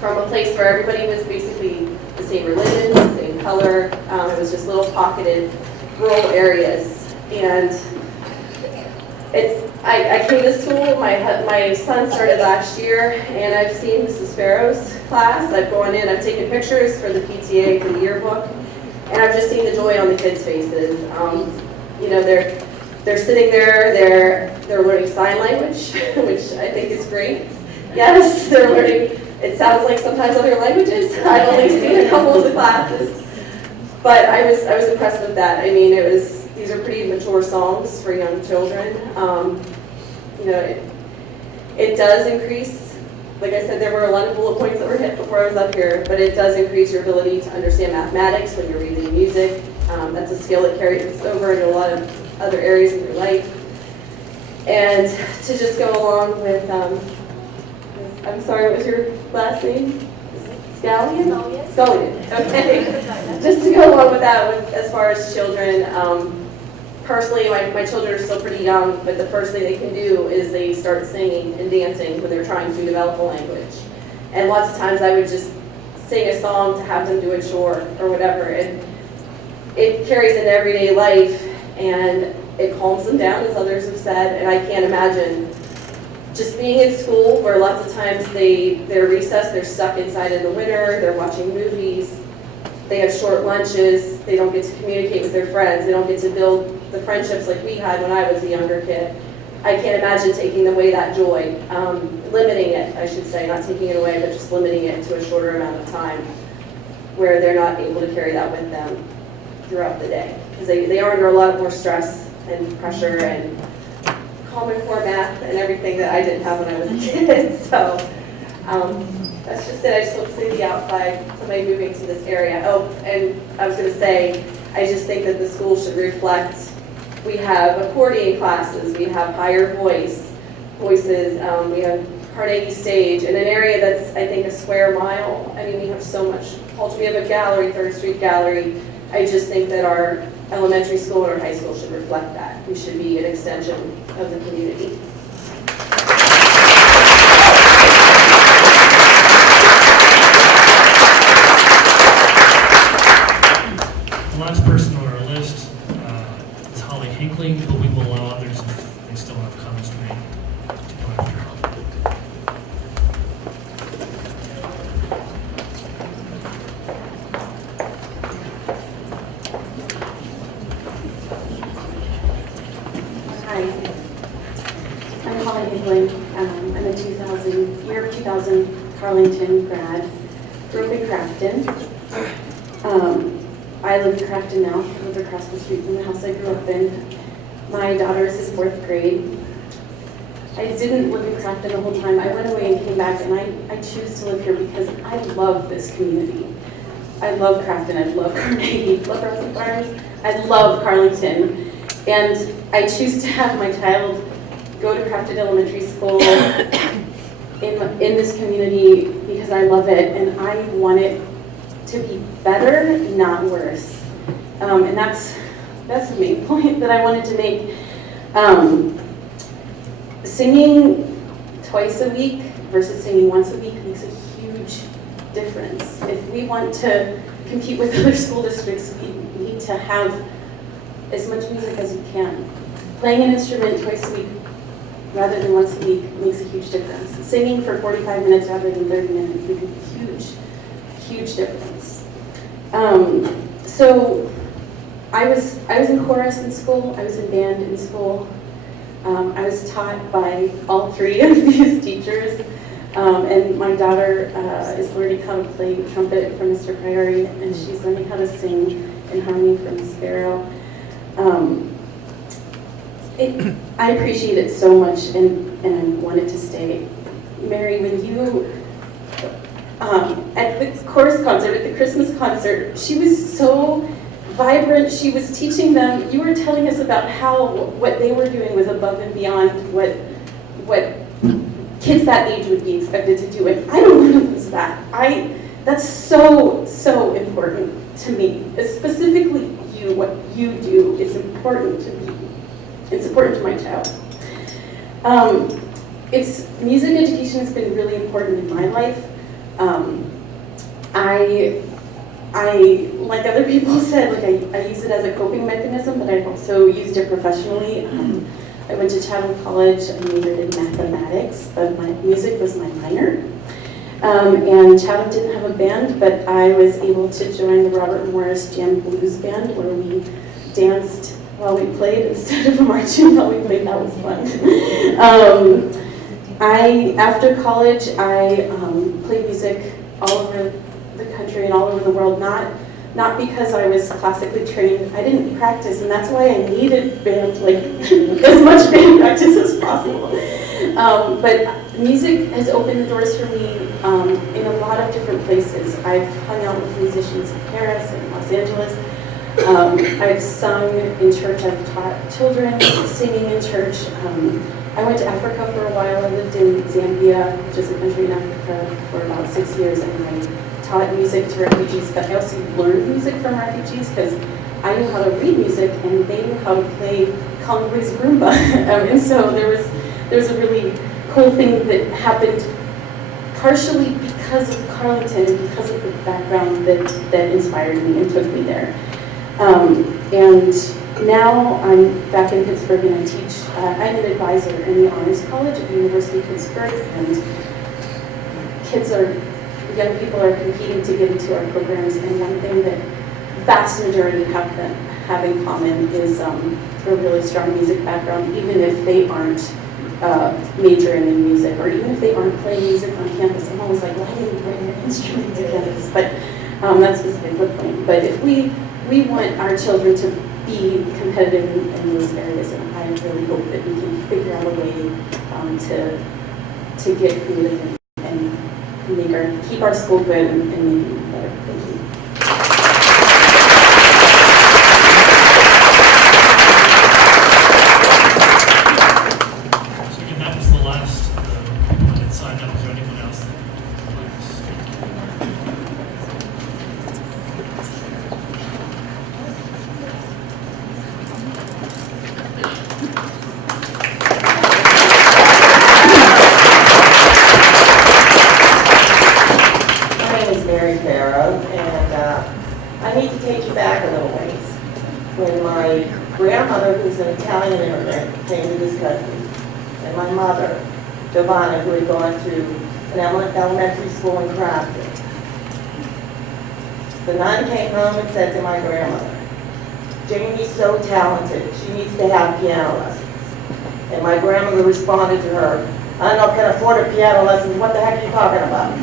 from a place where everybody was basically the same religion, the same color. It was just little pocketed rural areas, and I came to school, my son started last year, and I've seen Mrs. Farrow's class. I've gone in, I've taken pictures for the PTA, for the yearbook, and I've just seen the joy on the kids' faces. You know, they're sitting there, they're learning sign language, which I think is great. Yes, they're learning, it sounds like sometimes other languages. I've only seen a couple of the classes, but I was impressed with that. I mean, these are pretty mature songs for young children. You know, it does increase, like I said, there were a lot of bullet points that were hit before I was up here, but it does increase your ability to understand mathematics when you're reading music. That's a skill that carries over into a lot of other areas of your life. And to just go along with, I'm sorry, what was your last name? Scallion? Scallion, okay. Just to go along with that, as far as children, personally, my children are still pretty young, but the first thing they can do is they start singing and dancing when they're trying to develop a language. And lots of times I would just sing a song to have them do a chore or whatever, and it carries into everyday life, and it calms them down, as others have said, and I can't imagine just being in school where lots of times they're recessed, they're stuck inside in the winter, they're watching movies, they have short lunches, they don't get to communicate with their friends, they don't get to build the friendships like we had when I was a younger kid. I can't imagine taking away that joy, limiting it, I should say, not taking it away, but just limiting it to a shorter amount of time where they're not able to carry that with them throughout the day. Because they are under a lot more stress and pressure and Common Core math and everything that I didn't have when I was a kid. So that's just it. I just want to see the outside, somebody moving to this area. Oh, and I was going to say, I just think that the school should reflect, we have accordion classes, we have higher voices, we have Carnegie Stage in an area that's, I think, a square mile. I mean, we have so much culture. We have a gallery, 3rd Street Gallery. I just think that our elementary school and our high school should reflect that. We should be an extension of the community. The last person on our list is Holly Hinkling, but we will allow others if they still have comments to make to go after her. Hi, I'm Holly Hinkling. I'm a 2000 Carlynton grad. Grew up in Crafton. I live in Crafton now. I live across the street from the house I grew up in. My daughter is in 4th grade. I didn't live in Crafton the whole time. I went away and came back, and I choose to live here because I love this community. I love Crafton. I love Carnegie. I love Rosen Farms. I love Carlynton. And I choose to have my child go to Crafton Elementary School in this community because I love it and I want it to be better, not worse. And that's the main point that I wanted to make. Singing twice a week versus singing once a week makes a huge difference. If we want to compete with other school districts, we need to have as much music as we can. Playing an instrument twice a week rather than once a week makes a huge difference. Singing for 45 minutes rather than 30 minutes makes a huge, huge difference. So I was in chorus in school, I was in band in school. I was taught by all 3 of these teachers. And my daughter is learning how to play trumpet from Mr. Priory, and she's learning how to sing in harmony from Miss Barrow. I appreciate it so much, and I want it to stay. Mary, when you, at the chorus concert, at the Christmas concert, she was so vibrant. She was teaching them, you were telling us about how what they were doing was above and beyond what kids that age would be expected to do. And I don't want to lose that. That's so, so important to me. Specifically you, what you do is important to me. It's important to my child. Music education has been really important in my life. I, like other people said, I use it as a coping mechanism, but I've also used it professionally. I went to Chatham College, I majored in mathematics, but my music was my minor. And Chatham didn't have a band, but I was able to join the Robert Morris Jam Blues Band, where we danced while we played instead of marching while we played. That was fun. After college, I played music all over the country and all over the world, not because I was classically trained. I didn't practice, and that's why I needed band, as much band practice as possible. But music has opened the doors for me in a lot of different places. I've hung out with musicians in Paris and Los Angeles. I've sung in church. I've taught children singing in church. I went to Africa for a while. I lived in Zambia, which is a country in Africa, for about 6 years, and I taught music to refugees, but I also learned music from refugees because I knew how to read music and they knew how to play Congolese rumba. And so there was a really cool thing that happened partially because of Carlynton and because of the background that inspired me and took me there. And now I'm back in Pittsburgh and I teach. I'm an advisor in the Honors College at the University of Pittsburgh, and young people are competing to get into our programs, and one thing that vast majority have in common is a really strong music background, even if they aren't majoring in music, or even if they aren't playing music on campus. I'm always like, why didn't you bring your instrument to campus? But that's beside the point. But if we want our children to be competitive in those areas, and I really hope that we can figure out a way to get creative and keep our school good and make it better. Thank you. So again, that was the last people that had signed father, who's an Italian immigrant, came to this country, and my mother, Giovanna, who had gone to an elementary school in Crafton. The nun came home and said to my grandmother, Jamie's so talented, she needs to have piano lessons. And my grandmother responded to her, I don't can afford a piano lesson, what the heck are you talking about?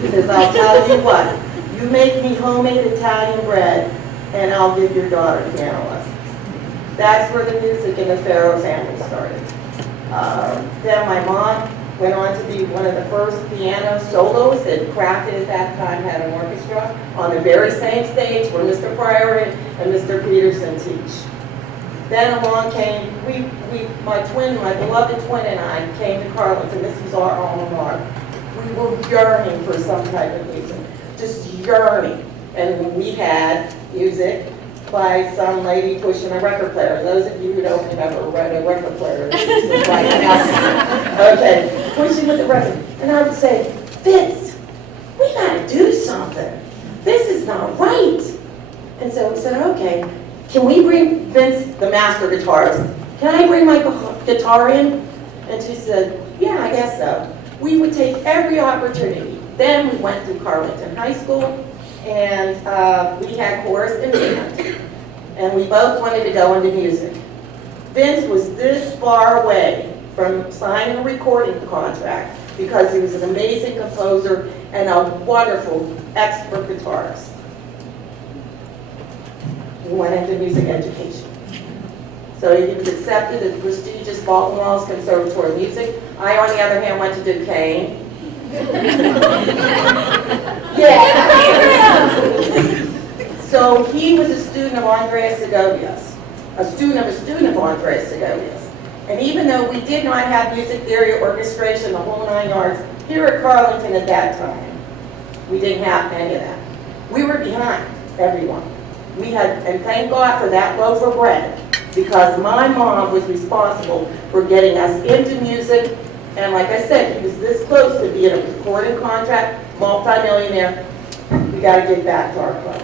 She says, I'll tell you what, you make me homemade Italian bread, and I'll give your daughter piano lessons. That's where the music in the Farrow family started. Then my mom went on to be one of the first piano solos that Crafton at that time had an orchestra on the very same stage where Mr. Pryor and Mr. Peterson teach. Then along came, my beloved twin and I came to Carlynton. This was our alma mater. We were yearning for some type of music, just yearning. And we had music by some lady pushing a record player. Those of you who don't remember what a record player is, right now. Okay, pushing with the record. And I would say, Vince, we gotta do something. This is not right. And so we said, okay, can we bring Vince, the master guitarist, can I bring my guitar in? And she said, yeah, I guess so. We would take every opportunity. Then we went to Carlynton High School, and we had chorus and band. And we both wanted to go into music. Vince was this far away from signing a recording contract because he was an amazing composer and a wonderful expert guitarist. He went into music education. So he was accepted at the prestigious Bolton Walls Conservatory of Music. I, on the other hand, went to Duquesne. Yeah. So he was a student of Andreas Segovia's, a student of Andreas Segovia's. And even though we did not have music theory or orchestration, the whole 9 yards, here at Carlynton at that time, we didn't have any of that. We were behind everyone. We had, and thank God for that loaf of bread, because my mom was responsible for getting us into music. And like I said, he was this close to being a recording contract, multi-millionaire. We got to get back to our club.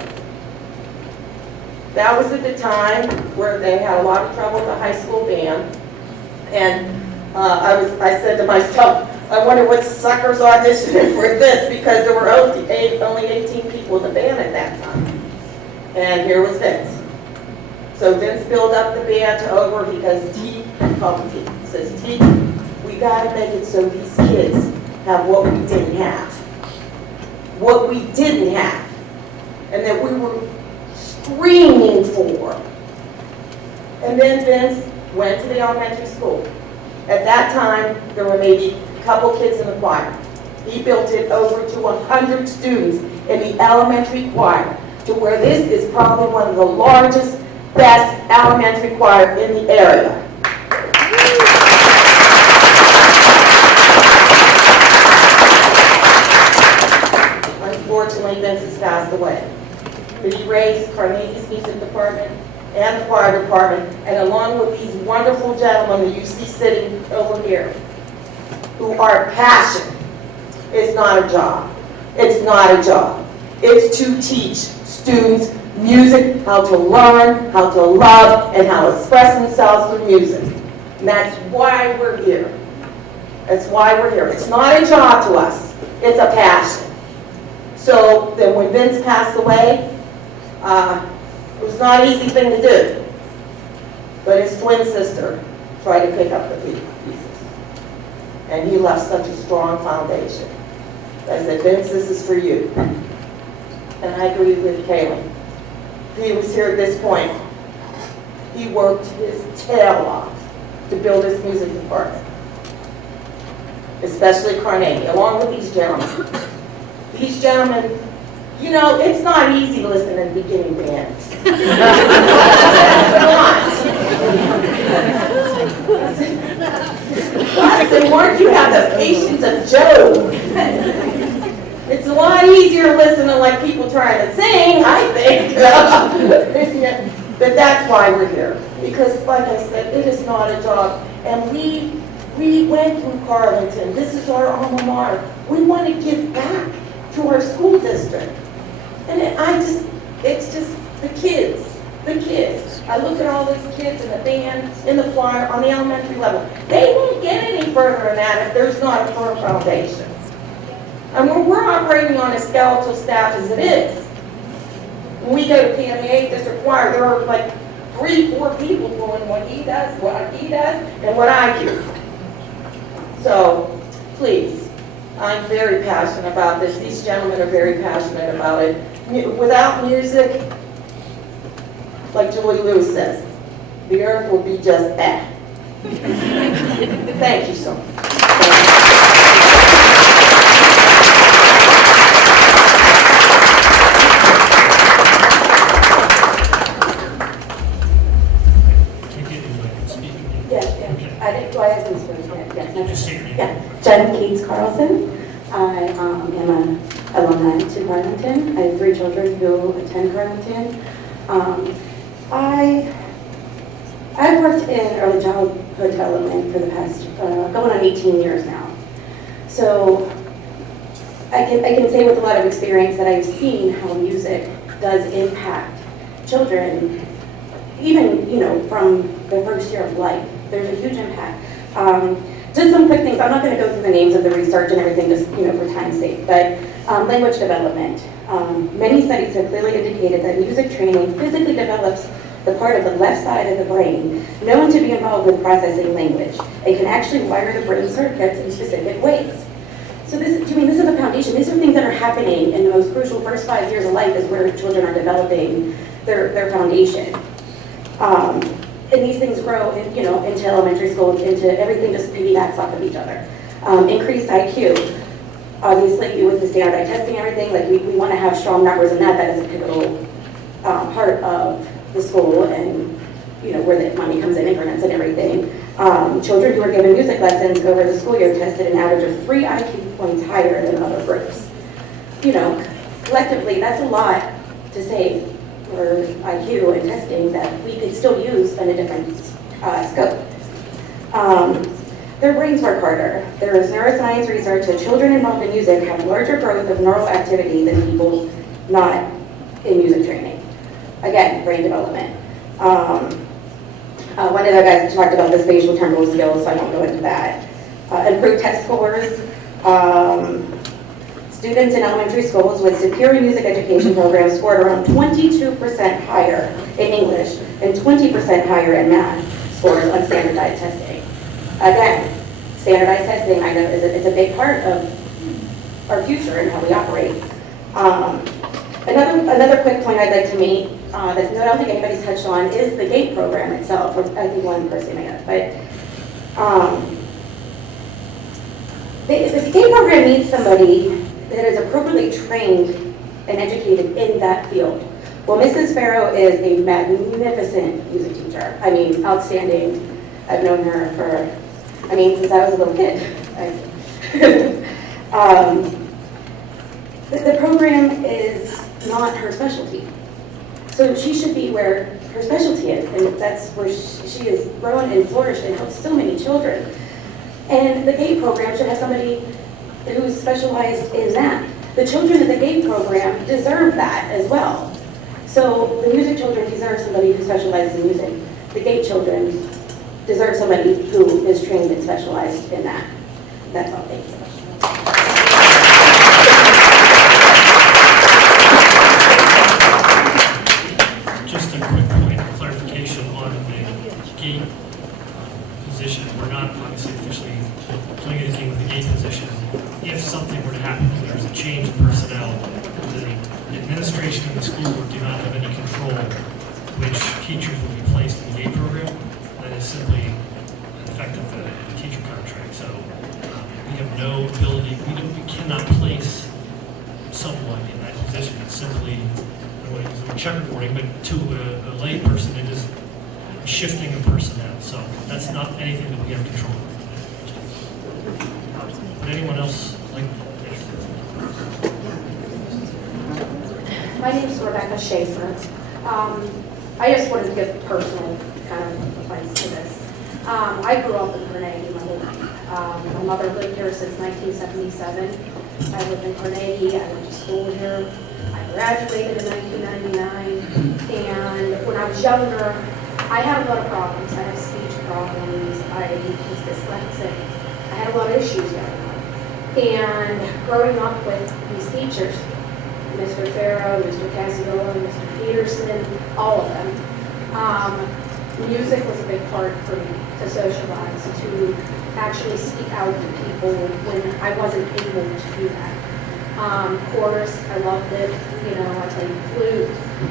That was at the time where they had a lot of trouble with the high school band. And I said to myself, I wonder what suckers auditioning for this, because there were only 18 people in the band at that time. And here was Vince. So Vince built up the band to over, because T, called him T, says, T, we gotta make it so these kids have what we didn't have. What we didn't have. And that we were screaming for. And then Vince went to the elementary school. At that time, there were maybe a couple kids in the choir. He built it over to 100 students in the elementary choir, to where this is probably one of the largest, best elementary choir in the area. Unfortunately, Vince has passed away. But he raised Carnegie's music department and the choir department, and along with these wonderful gentlemen that you see sitting over here, who are passionate. It's not a job. It's not a job. It's to teach students music, how to learn, how to love, and how to express themselves through music. And that's why we're here. That's why we're here. It's not a job to us. It's a passion. So then when Vince passed away, it was not an easy thing to do. But his twin sister tried to pick up the pieces. And he left such a strong foundation. I said, Vince, this is for you. And I agree with Kaylin. He was here at this point. He worked his tail off to build his music department. Especially Carnegie, along with these gentlemen. These gentlemen, you know, it's not easy listening to beginning bands. It's not. They weren't, you have the patience of Job. It's a lot easier listening like people trying to sing, I think. But that's why we're here. Because, like I said, it is not a job. And we went through Carlynton. This is our alma mater. We want to give back to our school district. And it's just the kids. The kids. I look at all these kids in the band, in the choir, on the elementary level. They won't get any further than that if there's not a firm foundation. And we're operating on a skeletal staff as it is. When we go to PMA district choir, there are like 3-4 people doing what he does, and what I do. So, please, I'm very passionate about this. These gentlemen are very passionate about it. Without music, like Julie Lewis says, the earth will be just that. Thank you so much. Do I have this first? Yes. Yeah. Jen Keats Carlson. I am an alumni to Carlynton. I have 3 children who attend Carlynton. I've worked in early childhood development for the past going on 18 years now. So I can say with a lot of experience that I've seen how music does impact children, even from the first year of life. There's a huge impact. Just some quick things. I'm not going to go through the names of the research and everything, just for time's sake. But language development. Many studies have clearly indicated that music training physically develops the part of the left side of the brain known to be involved with processing language. It can actually wire the brain circuits in specific ways. So this is a foundation. These are things that are happening in the most crucial first 5 years of life, is where children are developing their foundation. And these things grow, into elementary school, into everything just piggybacks off of each other. Increased IQ. Obviously, with the standardized testing and everything, we want to have strong numbers in that. That is a pivotal part of the school, and where the money comes in, increments and everything. Children who are given music lessons over the school year tested an average of 3 IQ points higher than other groups. Collectively, that's a lot to say for IQ and testing that we could still use in a different scope. Their brains work harder. There is neuroscience research that children involved in music have larger growth of neural activity than people not in music training. Again, brain development. One of the guys talked about the spatial temporal skills, so I won't go into that. Improved test scores. Students in elementary schools with superior music education programs scored around 22% higher in English and 20% higher in math scores on standardized testing. Again, standardized testing, I know, is a big part of our future and how we operate. Another quick point I'd like to make that I don't think anybody's touched on is the GATE program itself, or I think one person may have, but the GATE program needs somebody that is appropriately trained and educated in that field. Well, Mrs. Farrow is a magnificent music teacher. I mean, outstanding. I've known her since I was a little kid. The program is not her specialty. So she should be where her specialty is, and that's where she has grown and flourished and helped so many children. And the GATE program should have somebody who's specialized in that. The children in the GATE program deserve that as well. So the music children deserve somebody who specializes in music. The GATE children deserve somebody who is trained and specialized in that. That's all. Thank you. Just a quick point of clarification on the GATE position. We're not obviously officially doing anything with the GATE position. If something were to happen, if there's a change in personnel, the administration of the school do not have any control which teachers will be placed in the GATE program. That is simply an effect of the teacher contract. So we have no ability, we cannot place someone in that position. It's simply, I don't want to use the word checkerboarding, but to a lay person, it is shifting of personnel. So that's not anything that we have control of. Would anyone else like this? My name is Rebecca Schaefer. I just wanted to give personal kind of advice to this. I grew up in Carnegie my whole life. My mother lived here since 1977. I lived in Carnegie. I went to school here. I graduated in 1999, and when I was younger, I had a lot of problems. I have speech problems, I was dyslexic, I had a lot of issues going on. And growing up with these teachers, Mr. Farrow, Mr. Casiola, Mr. Peterson, all of them, music was a big part for me to socialize, to actually speak out to people when I wasn't able to do that. Chorus, I loved it. You know, I played flute.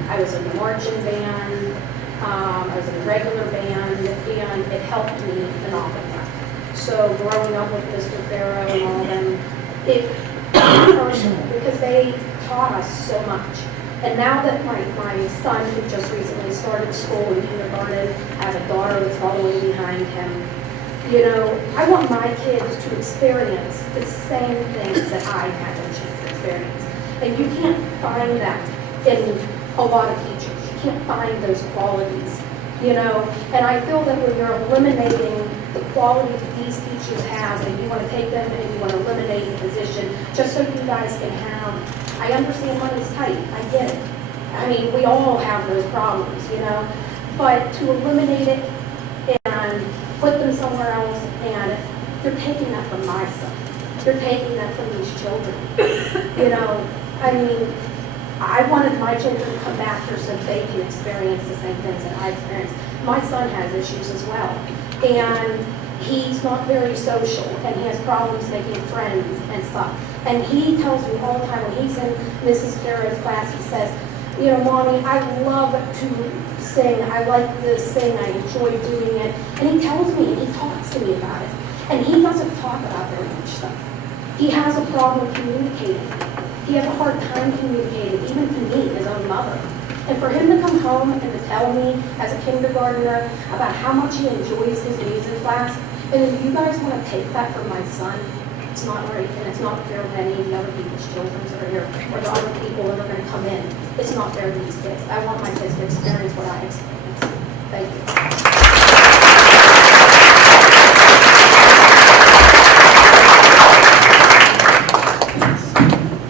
I was in the marching band. I was in a regular band, and it helped me an awful lot. So growing up with Mr. Farrow and all them, it was personal because they taught us so much. And now that my son, who just recently started school in kindergarten, has a daughter that's following behind him, you know, I want my kids to experience the same things that I had a chance to experience. And you can't find that in a lot of teachers. You can't find those qualities, you know. And I feel that when you're eliminating the qualities that these teachers have, and you want to take them and you want to eliminate the position just so you guys can have, I understand money's tight, I get it. I mean, we all have those problems, you know. But to eliminate it and put them somewhere else, and they're taking that from my son. They're taking that from these children. You know, I mean, I wanted my children to come back here so they can experience the same things that I experienced. My son has issues as well, and he's not very social, and he has problems making friends and stuff. And he tells me all the time when he's in Mrs. Farrow's class, he says, you know, Mommy, I love to sing. I like to sing. I enjoy doing it. And he tells me, he talks to me about it. And he doesn't talk about very much stuff. He has a problem communicating. He has a hard time communicating, even to me, his own mother. And for him to come home and to tell me as a kindergartner about how much he enjoys his music class, and if you guys want to take that from my son, it's not right, and it's not fair to any of the other people's children that are here, or the other people that are going to come in. It's not fair to these kids. I want my kids to experience what I experienced. Thank you.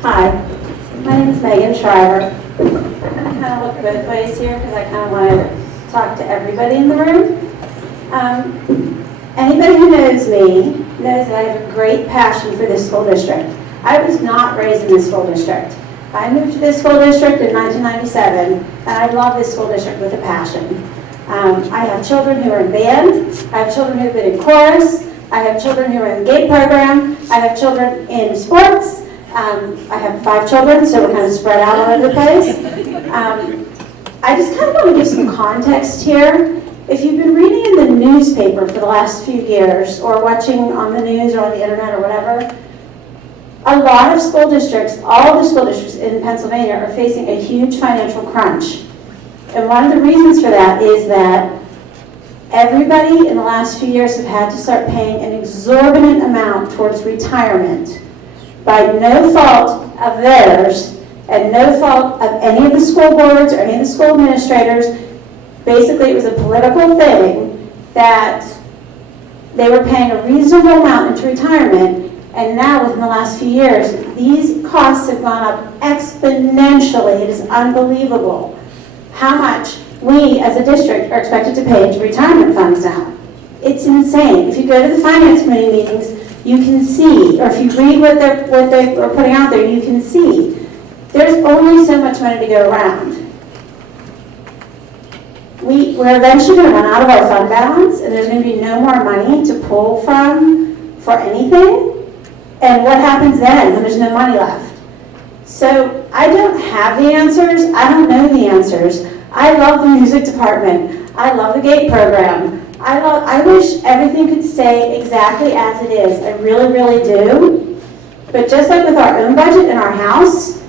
Hi, my name is Megan Shriver. I kind of look both ways here because I kind of want to talk to everybody in the room. Anybody who knows me knows that I have a great passion for this school district. I was not raised in this school district. I moved to this school district in 1997, and I love this school district with a passion. I have children who are in band. I have children who have been in chorus. I have children who are in the GATE program. I have children in sports. I have 5 children, so we're kind of spread out all over the place. I just kind of want to give some context here. If you've been reading in the newspaper for the last few years, or watching on the news or on the internet or whatever, a lot of school districts, all the school districts in Pennsylvania are facing a huge financial crunch. And one of the reasons for that is that everybody in the last few years have had to start paying an exorbitant amount towards retirement by no fault of theirs and no fault of any of the school boards or any of the school administrators. Basically, it was a political thing that they were paying a reasonable amount into retirement, and now within the last few years, these costs have gone up exponentially. It is unbelievable how much we as a district are expected to pay into retirement funds now. It's insane. If you go to the finance committee meetings, you can see, or if you read what they are putting out there, you can see there's only so much money to go around. We're eventually going to run out of our fund balance, and there's going to be no more money to pull from for anything. And what happens then when there's no money left? So I don't have the answers. I don't know the answers. I love the music department. I love the GATE program. I wish everything could stay exactly as it is. I really, really do. But just like with our own budget in our house,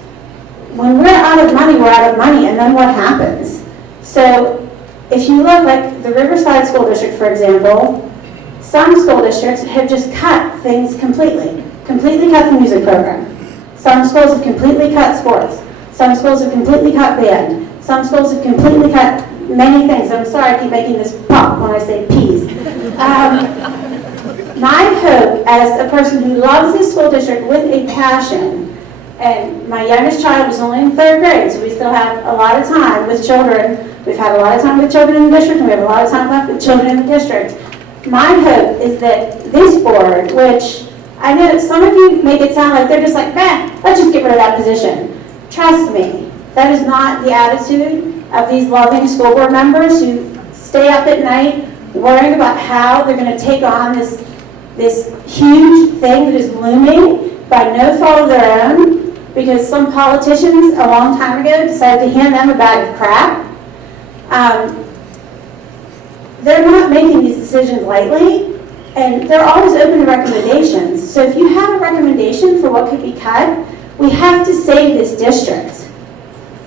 when we're out of money, we're out of money, and then what happens? So if you look like the Riverside School District, for example, some school districts have just cut things completely cut the music program. Some schools have completely cut sports. Some schools have completely cut band. Some schools have completely cut many things. I'm sorry I keep making this pop when I say peas. My hope as a person who loves this school district with a passion And my youngest child was only in 3rd grade, so we still have a lot of time with children. We've had a lot of time with children in the district, and we have a lot of time left with children in the district. My hope is that this board, which I know some of you make it sound like they're just like, let's just get rid of that position. Trust me, that is not the attitude of these loving school board members who stay up at night worrying about how they're going to take on this huge thing that is looming by no fault of their own, because some politicians a long time ago decided to hand them a bag of crap. They're not making these decisions lightly, and they're always open to recommendations. So if you have a recommendation for what could be cut, we have to save this district.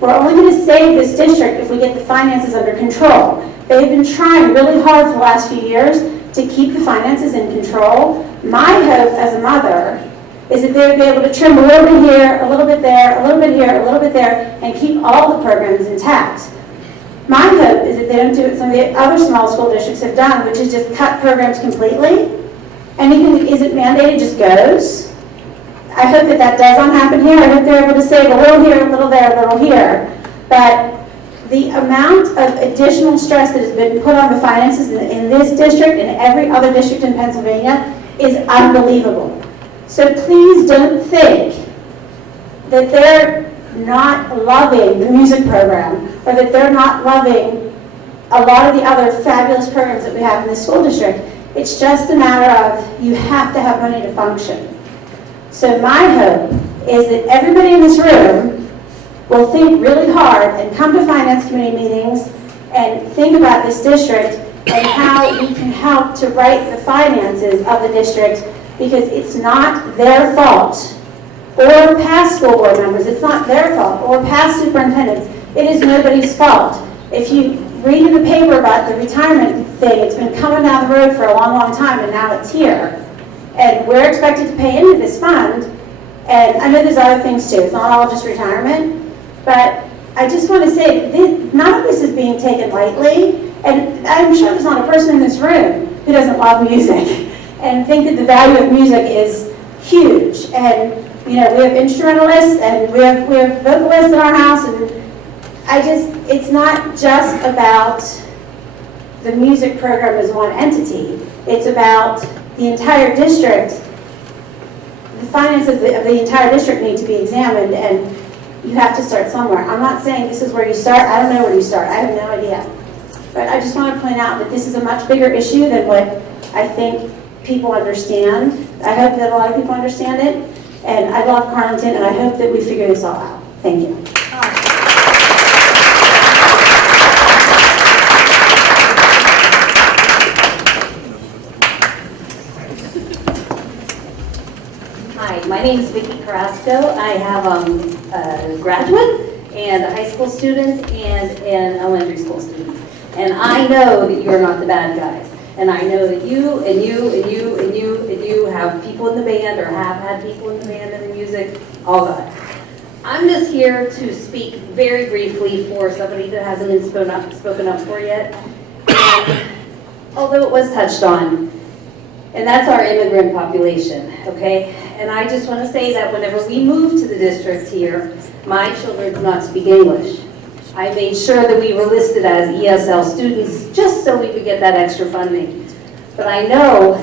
We're only going to save this district if we get the finances under control. They've been trying really hard for the last few years to keep the finances in control. My hope as a mother is that they would be able to trim a little bit here, a little bit there, a little bit here, a little bit there, and keep all the programs intact. My hope is that they don't do what some of the other small school districts have done, which is just cut programs completely. Anything that isn't mandated just goes. I hope that that does not happen here. I hope they're able to save a little here, a little there, a little here. But the amount of additional stress that has been put on the finances in this district and every other district in Pennsylvania is unbelievable. So please don't think that they're not loving the music program or that they're not loving a lot of the other fabulous programs that we have in the school district. It's just a matter of you have to have money to function. So my hope is that everybody in this room will think really hard and come to finance committee meetings and think about this district and how we can help to right the finances of the district, because it's not their fault. Or past school board members, it's not their fault. Or past superintendents, it is nobody's fault. If you read in the paper about the retirement thing, it's been coming down the road for a long, long time, and now it's here. And we're expected to pay into this fund, and I know there's other things too. It's not all just retirement, but I just want to say that none of this is being taken lightly, and I'm sure there's not a person in this room who doesn't love music and think that the value of music is huge. And you know, we have instrumentalists and we have vocalists in our house, and it's not just about the music program as one entity. It's about the entire district. The finances of the entire district need to be examined, and you have to start somewhere. I'm not saying this is where you start. I don't know where you start. I have no idea. But I just want to point out that this is a much bigger issue than what I think people understand. I hope that a lot of people understand it. And I love Carlynton, and I hope that we figure this all out. Thank you. Hi, my name is Vicki Carrasco. I have a graduate and a high school student and an elementary school student. And I know that you are not the bad guys. And I know that you and you and you and you and you have people in the band or have had people in the band and the music, all that. I'm just here to speak very briefly for somebody that hasn't been spoken up for yet. And although it was touched on, and that's our immigrant population, okay? And I just want to say that whenever we moved to the district here, my children do not speak English. I made sure that we were listed as ESL students just so we could get that extra funding. But I know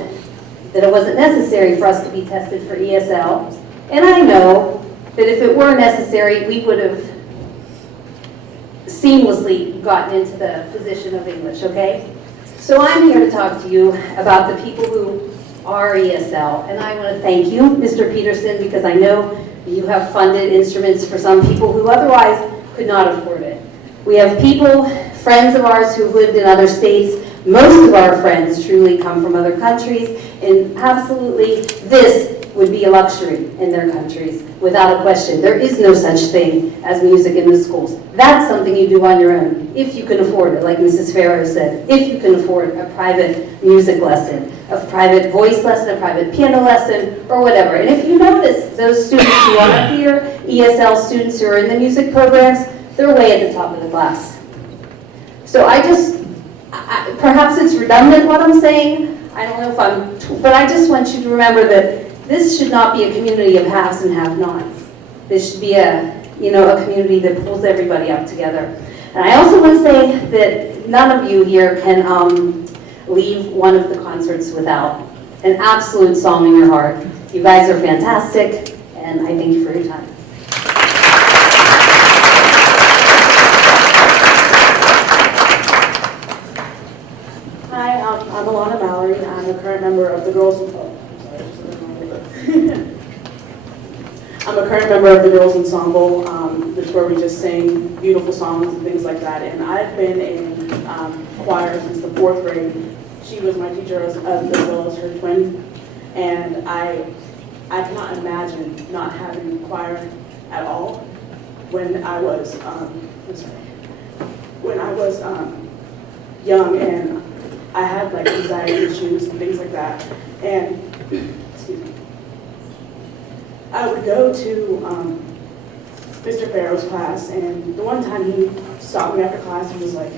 that it wasn't necessary for us to be tested for ESL, and I know that if it were necessary, we would have seamlessly gotten into the position of English, okay? So I'm here to talk to you about the people who are ESL, and I want to thank you, Mr. Peterson, because I know you have funded instruments for some people who otherwise could not afford it. We have people, friends of ours who've lived in other states. Most of our friends truly come from other countries, and absolutely this would be a luxury in their countries, without a question. There is no such thing as music in the schools. That's something you do on your own, if you can afford it, like Mrs. Farrow said, if you can afford a private music lesson, a private voice lesson, a private piano lesson, or whatever. And if you notice, those students who are here, ESL students who are in the music programs, they're way at the top of the class. So perhaps it's redundant what I'm saying. I don't know but I just want you to remember that this should not be a community of haves and have-nots. This should be a community that pulls everybody up together. And I also want to say that none of you here can leave one of the concerts without an absolute song in your heart. You guys are fantastic, and I thank you for your time. Hi, I'm Alana Mallory. I'm a current member of the Girls I'm a current member of the Girls Ensemble. This is where we just sing beautiful songs and things like that. And I've been in choir since the 4th grade. She was my teacher as well as her twin. And I cannot imagine not having choir at all when I was young, and I had like anxiety issues and things like that. And excuse me, I would go to Mr. Farrow's class, and the one time he stopped me after class and was like,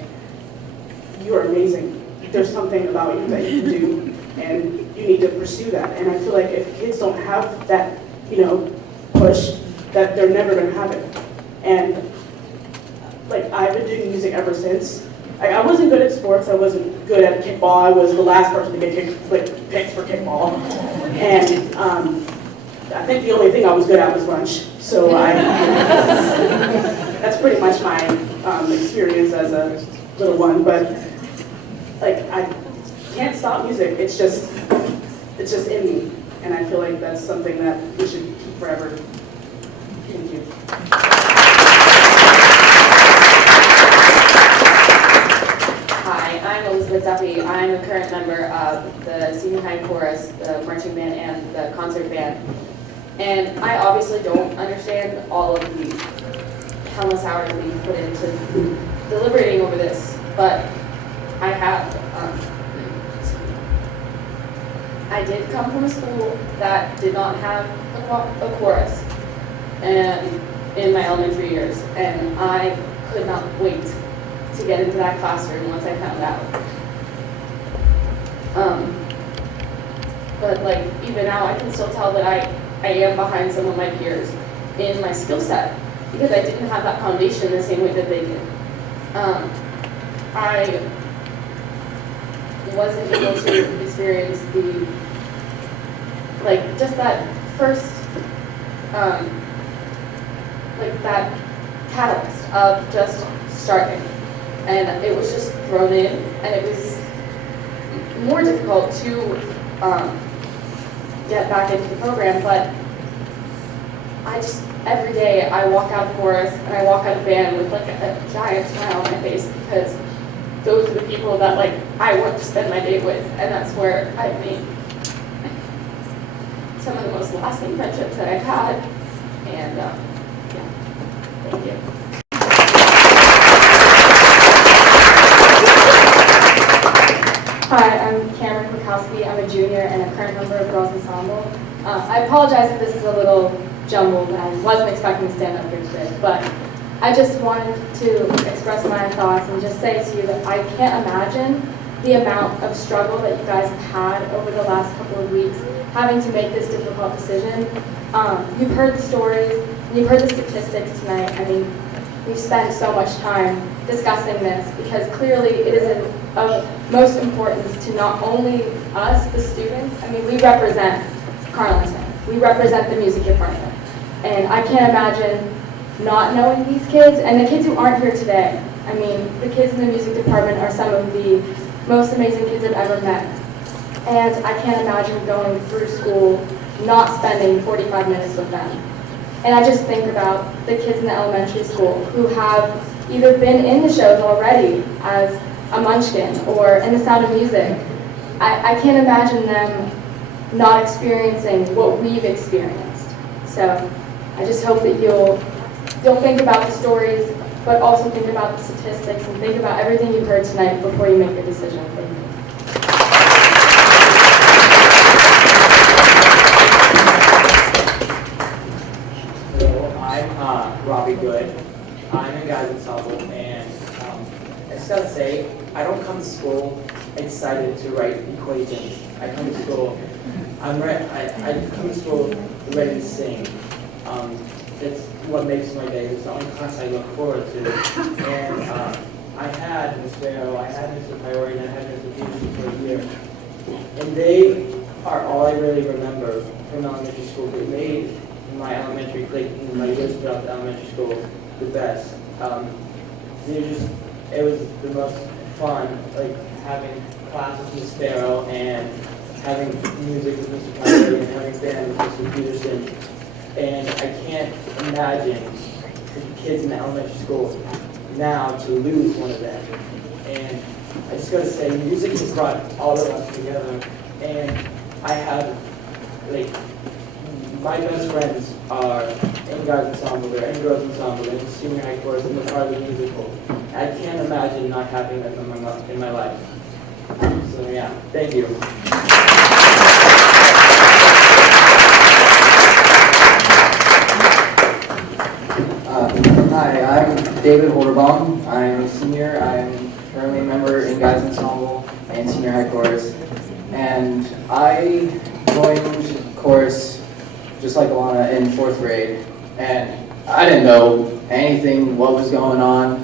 "You are amazing. There's something about you that you can do, and you need to pursue that." And I feel like if kids don't have that, push, that they're never going to have it. And like, I've been doing music ever since. I wasn't good at sports. I wasn't good at kickball. I was the last person to get picked for kickball. And I think the only thing I was good at was lunch. So that's pretty much my experience as a little one. But like, I can't stop music. It's just in me. And I feel like that's something that we should keep forever. Thank you. Hi, I'm Elizabeth Duffy. I'm a current member of the senior high chorus, the marching band, and the concert band. And I obviously don't understand all of the countless hours that you've put into deliberating over this, but I have. I did come from a school that did not have a chorus and in my elementary years, and I could not wait to get into that classroom once I found out. But like, even now, I can still tell that I am behind some of my peers in my skill set because I didn't have that foundation the same way that they did. I wasn't able to experience just that first, that catalyst of just starting. And it was just thrown in, and it was more difficult to get back into the program, but every day I walk out of chorus and I walk out of band with like a giant smile on my face because those are the people that I want to spend my day with, and that's where I've made some of the most lasting friendships that I've had, and thank you. Hi, I'm Cameron Kwiatkowski. I'm a junior and a current member of Girls Ensemble. I apologize if this is a little jumbled. I wasn't expecting to stand up here today, but I just wanted to express my thoughts and just say to you that I can't imagine the amount of struggle that you guys have had over the last couple of weeks having to make this difficult decision. You've heard the stories, and you've heard the statistics tonight. I mean, we've spent so much time discussing this because clearly it is of most importance to not only us, the students. I mean, we represent Carlynton. We represent the music department. And I can't imagine not knowing these kids and the kids who aren't here today. I mean, the kids in the music department are some of the most amazing kids I've ever met. And I can't imagine going through school not spending 45 minutes with them. And I just think about the kids in the elementary school who have either been in the shows already as a munchkin or in The Sound of Music. I can't imagine them not experiencing what we've experienced. So I just hope that you'll think about the stories, but also think about the statistics and think about everything you've heard tonight before you make your decision. Thank you. I'm Robbie Good. I'm in Guys Ensemble, and I just gotta say, I don't come to school excited to write equations. I come to school, I come to school ready to sing. it's what makes my day. It's the only class I look forward to. And I had Ms. Barrow, I had Mr. Priori, and I had Mr. Peterson for a year. And they are all I really remember from elementary school. They made my elementary, like my years throughout the elementary school, the best. It was the most fun, like having class with Ms. Barrow and having music with Mr. Priori and having band with Mr. Peterson. And I can't imagine the kids in the elementary school now to lose one of them. And I just gotta say, music has brought all of us together. And I have, like, my best friends are in guys ensemble, they're in girls ensemble, in senior high chorus, and they're part of the musical. I can't imagine not having them in my life. So yeah, thank you. Hi, I'm David Holderbaum. I'm a senior. I'm currently a member in guys ensemble and senior high chorus. And I joined chorus just like Alana in 4th grade. And I didn't know anything, what was going on.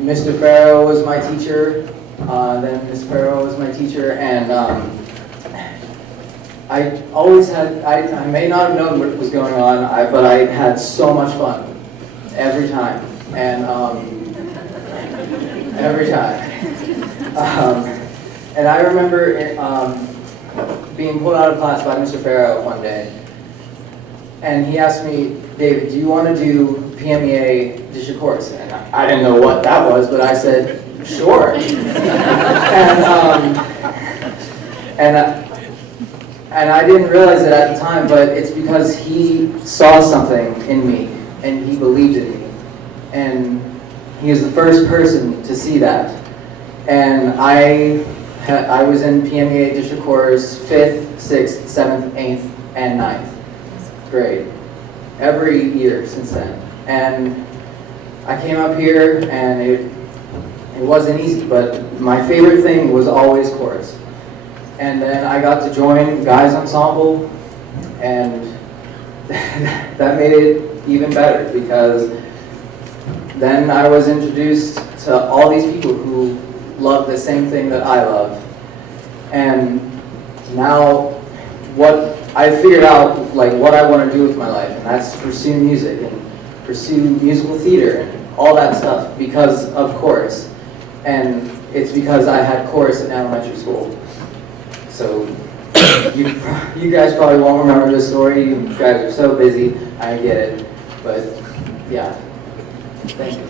Mr. Farrow was my teacher. Then Miss Farrow was my teacher. And I always had, I may not have known what was going on, but I had so much fun every time, and every time. And I remember being pulled out of class by Mr. Farrow one day, and he asked me, David, do you want to do PMEA district course? And I didn't know what that was, but I said, sure. And I didn't realize it at the time, but it's because he saw something in me, and he believed in me. And he was the first person to see that. And I was in PMEA district course 5th, 6th, 7th, 8th, and 9th grade. Every year since then. And I came up here, and it wasn't easy, but my favorite thing was always chorus. And then I got to join guys ensemble, and that made it even better, because then I was introduced to all these people who love the same thing that I love. And now what I figured out, like, what I want to do with my life, and that's pursue music and pursue musical theater and all that stuff because of chorus. And it's because I had chorus in elementary school. So you guys probably won't remember this story. You guys are so busy. I get it. But yeah, thank you.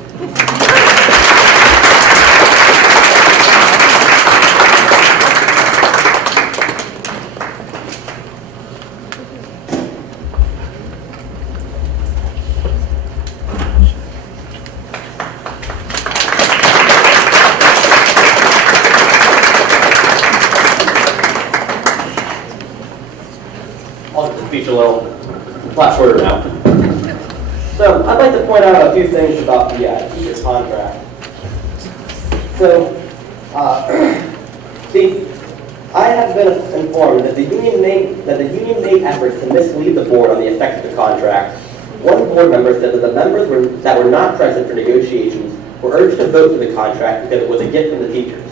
Speech a lot shorter now. So I'd like to point out a few things about the teacher contract. So, see, I have been informed that the union made efforts to mislead the board on the effects of the contract. One board member said that the members that were not present for negotiations were urged to vote for the contract because it was a gift from the teachers.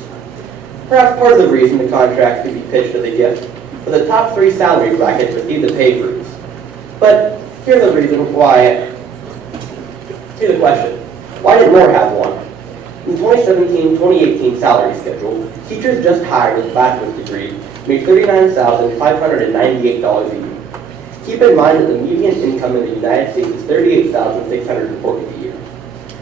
Perhaps part of the reason the contract could be pitched as a gift for the top 3 salary brackets receive the pay freeze. But here's the reason why. Here's the question. Why did more have one? In 2017-2018 salary schedule, teachers just hired with a bachelor's degree made $39,598 a year. Keep in mind that the median income in the United States is $38,640 a year.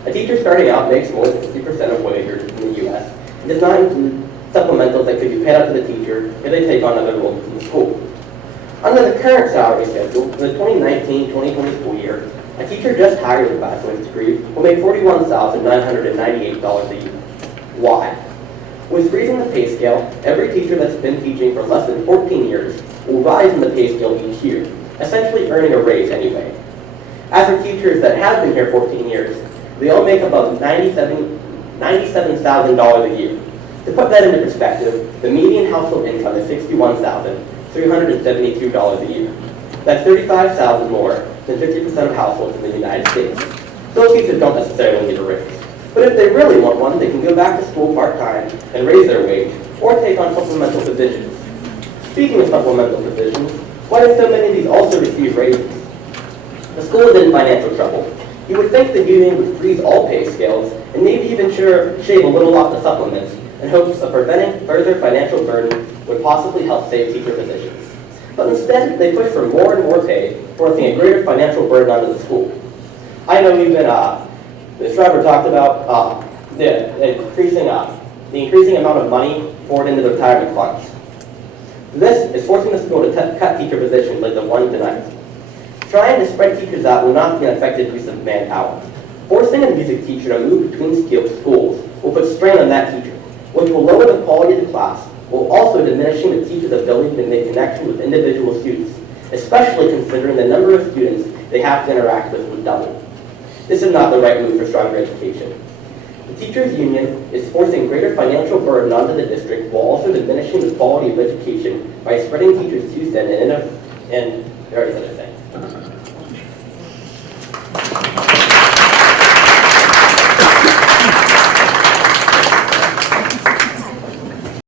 A teacher starting out makes more than 50% of wage earners in the U.S. and does not include supplementals that could be paid out to the teacher if they take on other roles in the school. Under the current salary schedule, for the 2019-2020 school year, a teacher just hired with a bachelor's degree will make $41,998 a year. Why? With freezing the pay scale, every teacher that's been teaching for less than 14 years will rise in the pay scale each year, essentially earning a raise anyway. As for teachers that have been here 14 years, they all make about $97,000 a year. To put that into perspective, the median household income is $61,372 a year. That's 35,000 more than 50% of households in the United States. Those teachers don't necessarily need a raise. But if they really want one, they can go back to school part-time and raise their wage, or take on supplemental positions. Speaking of supplemental positions, why do so many of these also receive raises? The school is in financial trouble. You would think the union would freeze all pay scales and maybe even shave a little off the supplements in hopes of preventing further financial burden would possibly help save teacher positions. But instead, they push for more and more pay, forcing a greater financial burden onto the school. I know even Ms. Schreiber talked about the increasing amount of money poured into the retirement funds. This is forcing the school to cut teacher positions like the one tonight. Trying to spread teachers out will not be an effective use of manpower. Forcing a music teacher to move between schools will put strain on that teacher, which will lower the quality of the class, while also diminishing the teacher's ability to make connections with individual students, especially considering the number of students they have to interact with would double. This is not the right move for stronger education. The teachers' union is forcing greater financial burden onto the district while also diminishing the quality of education by spreading teachers too thin and various other things.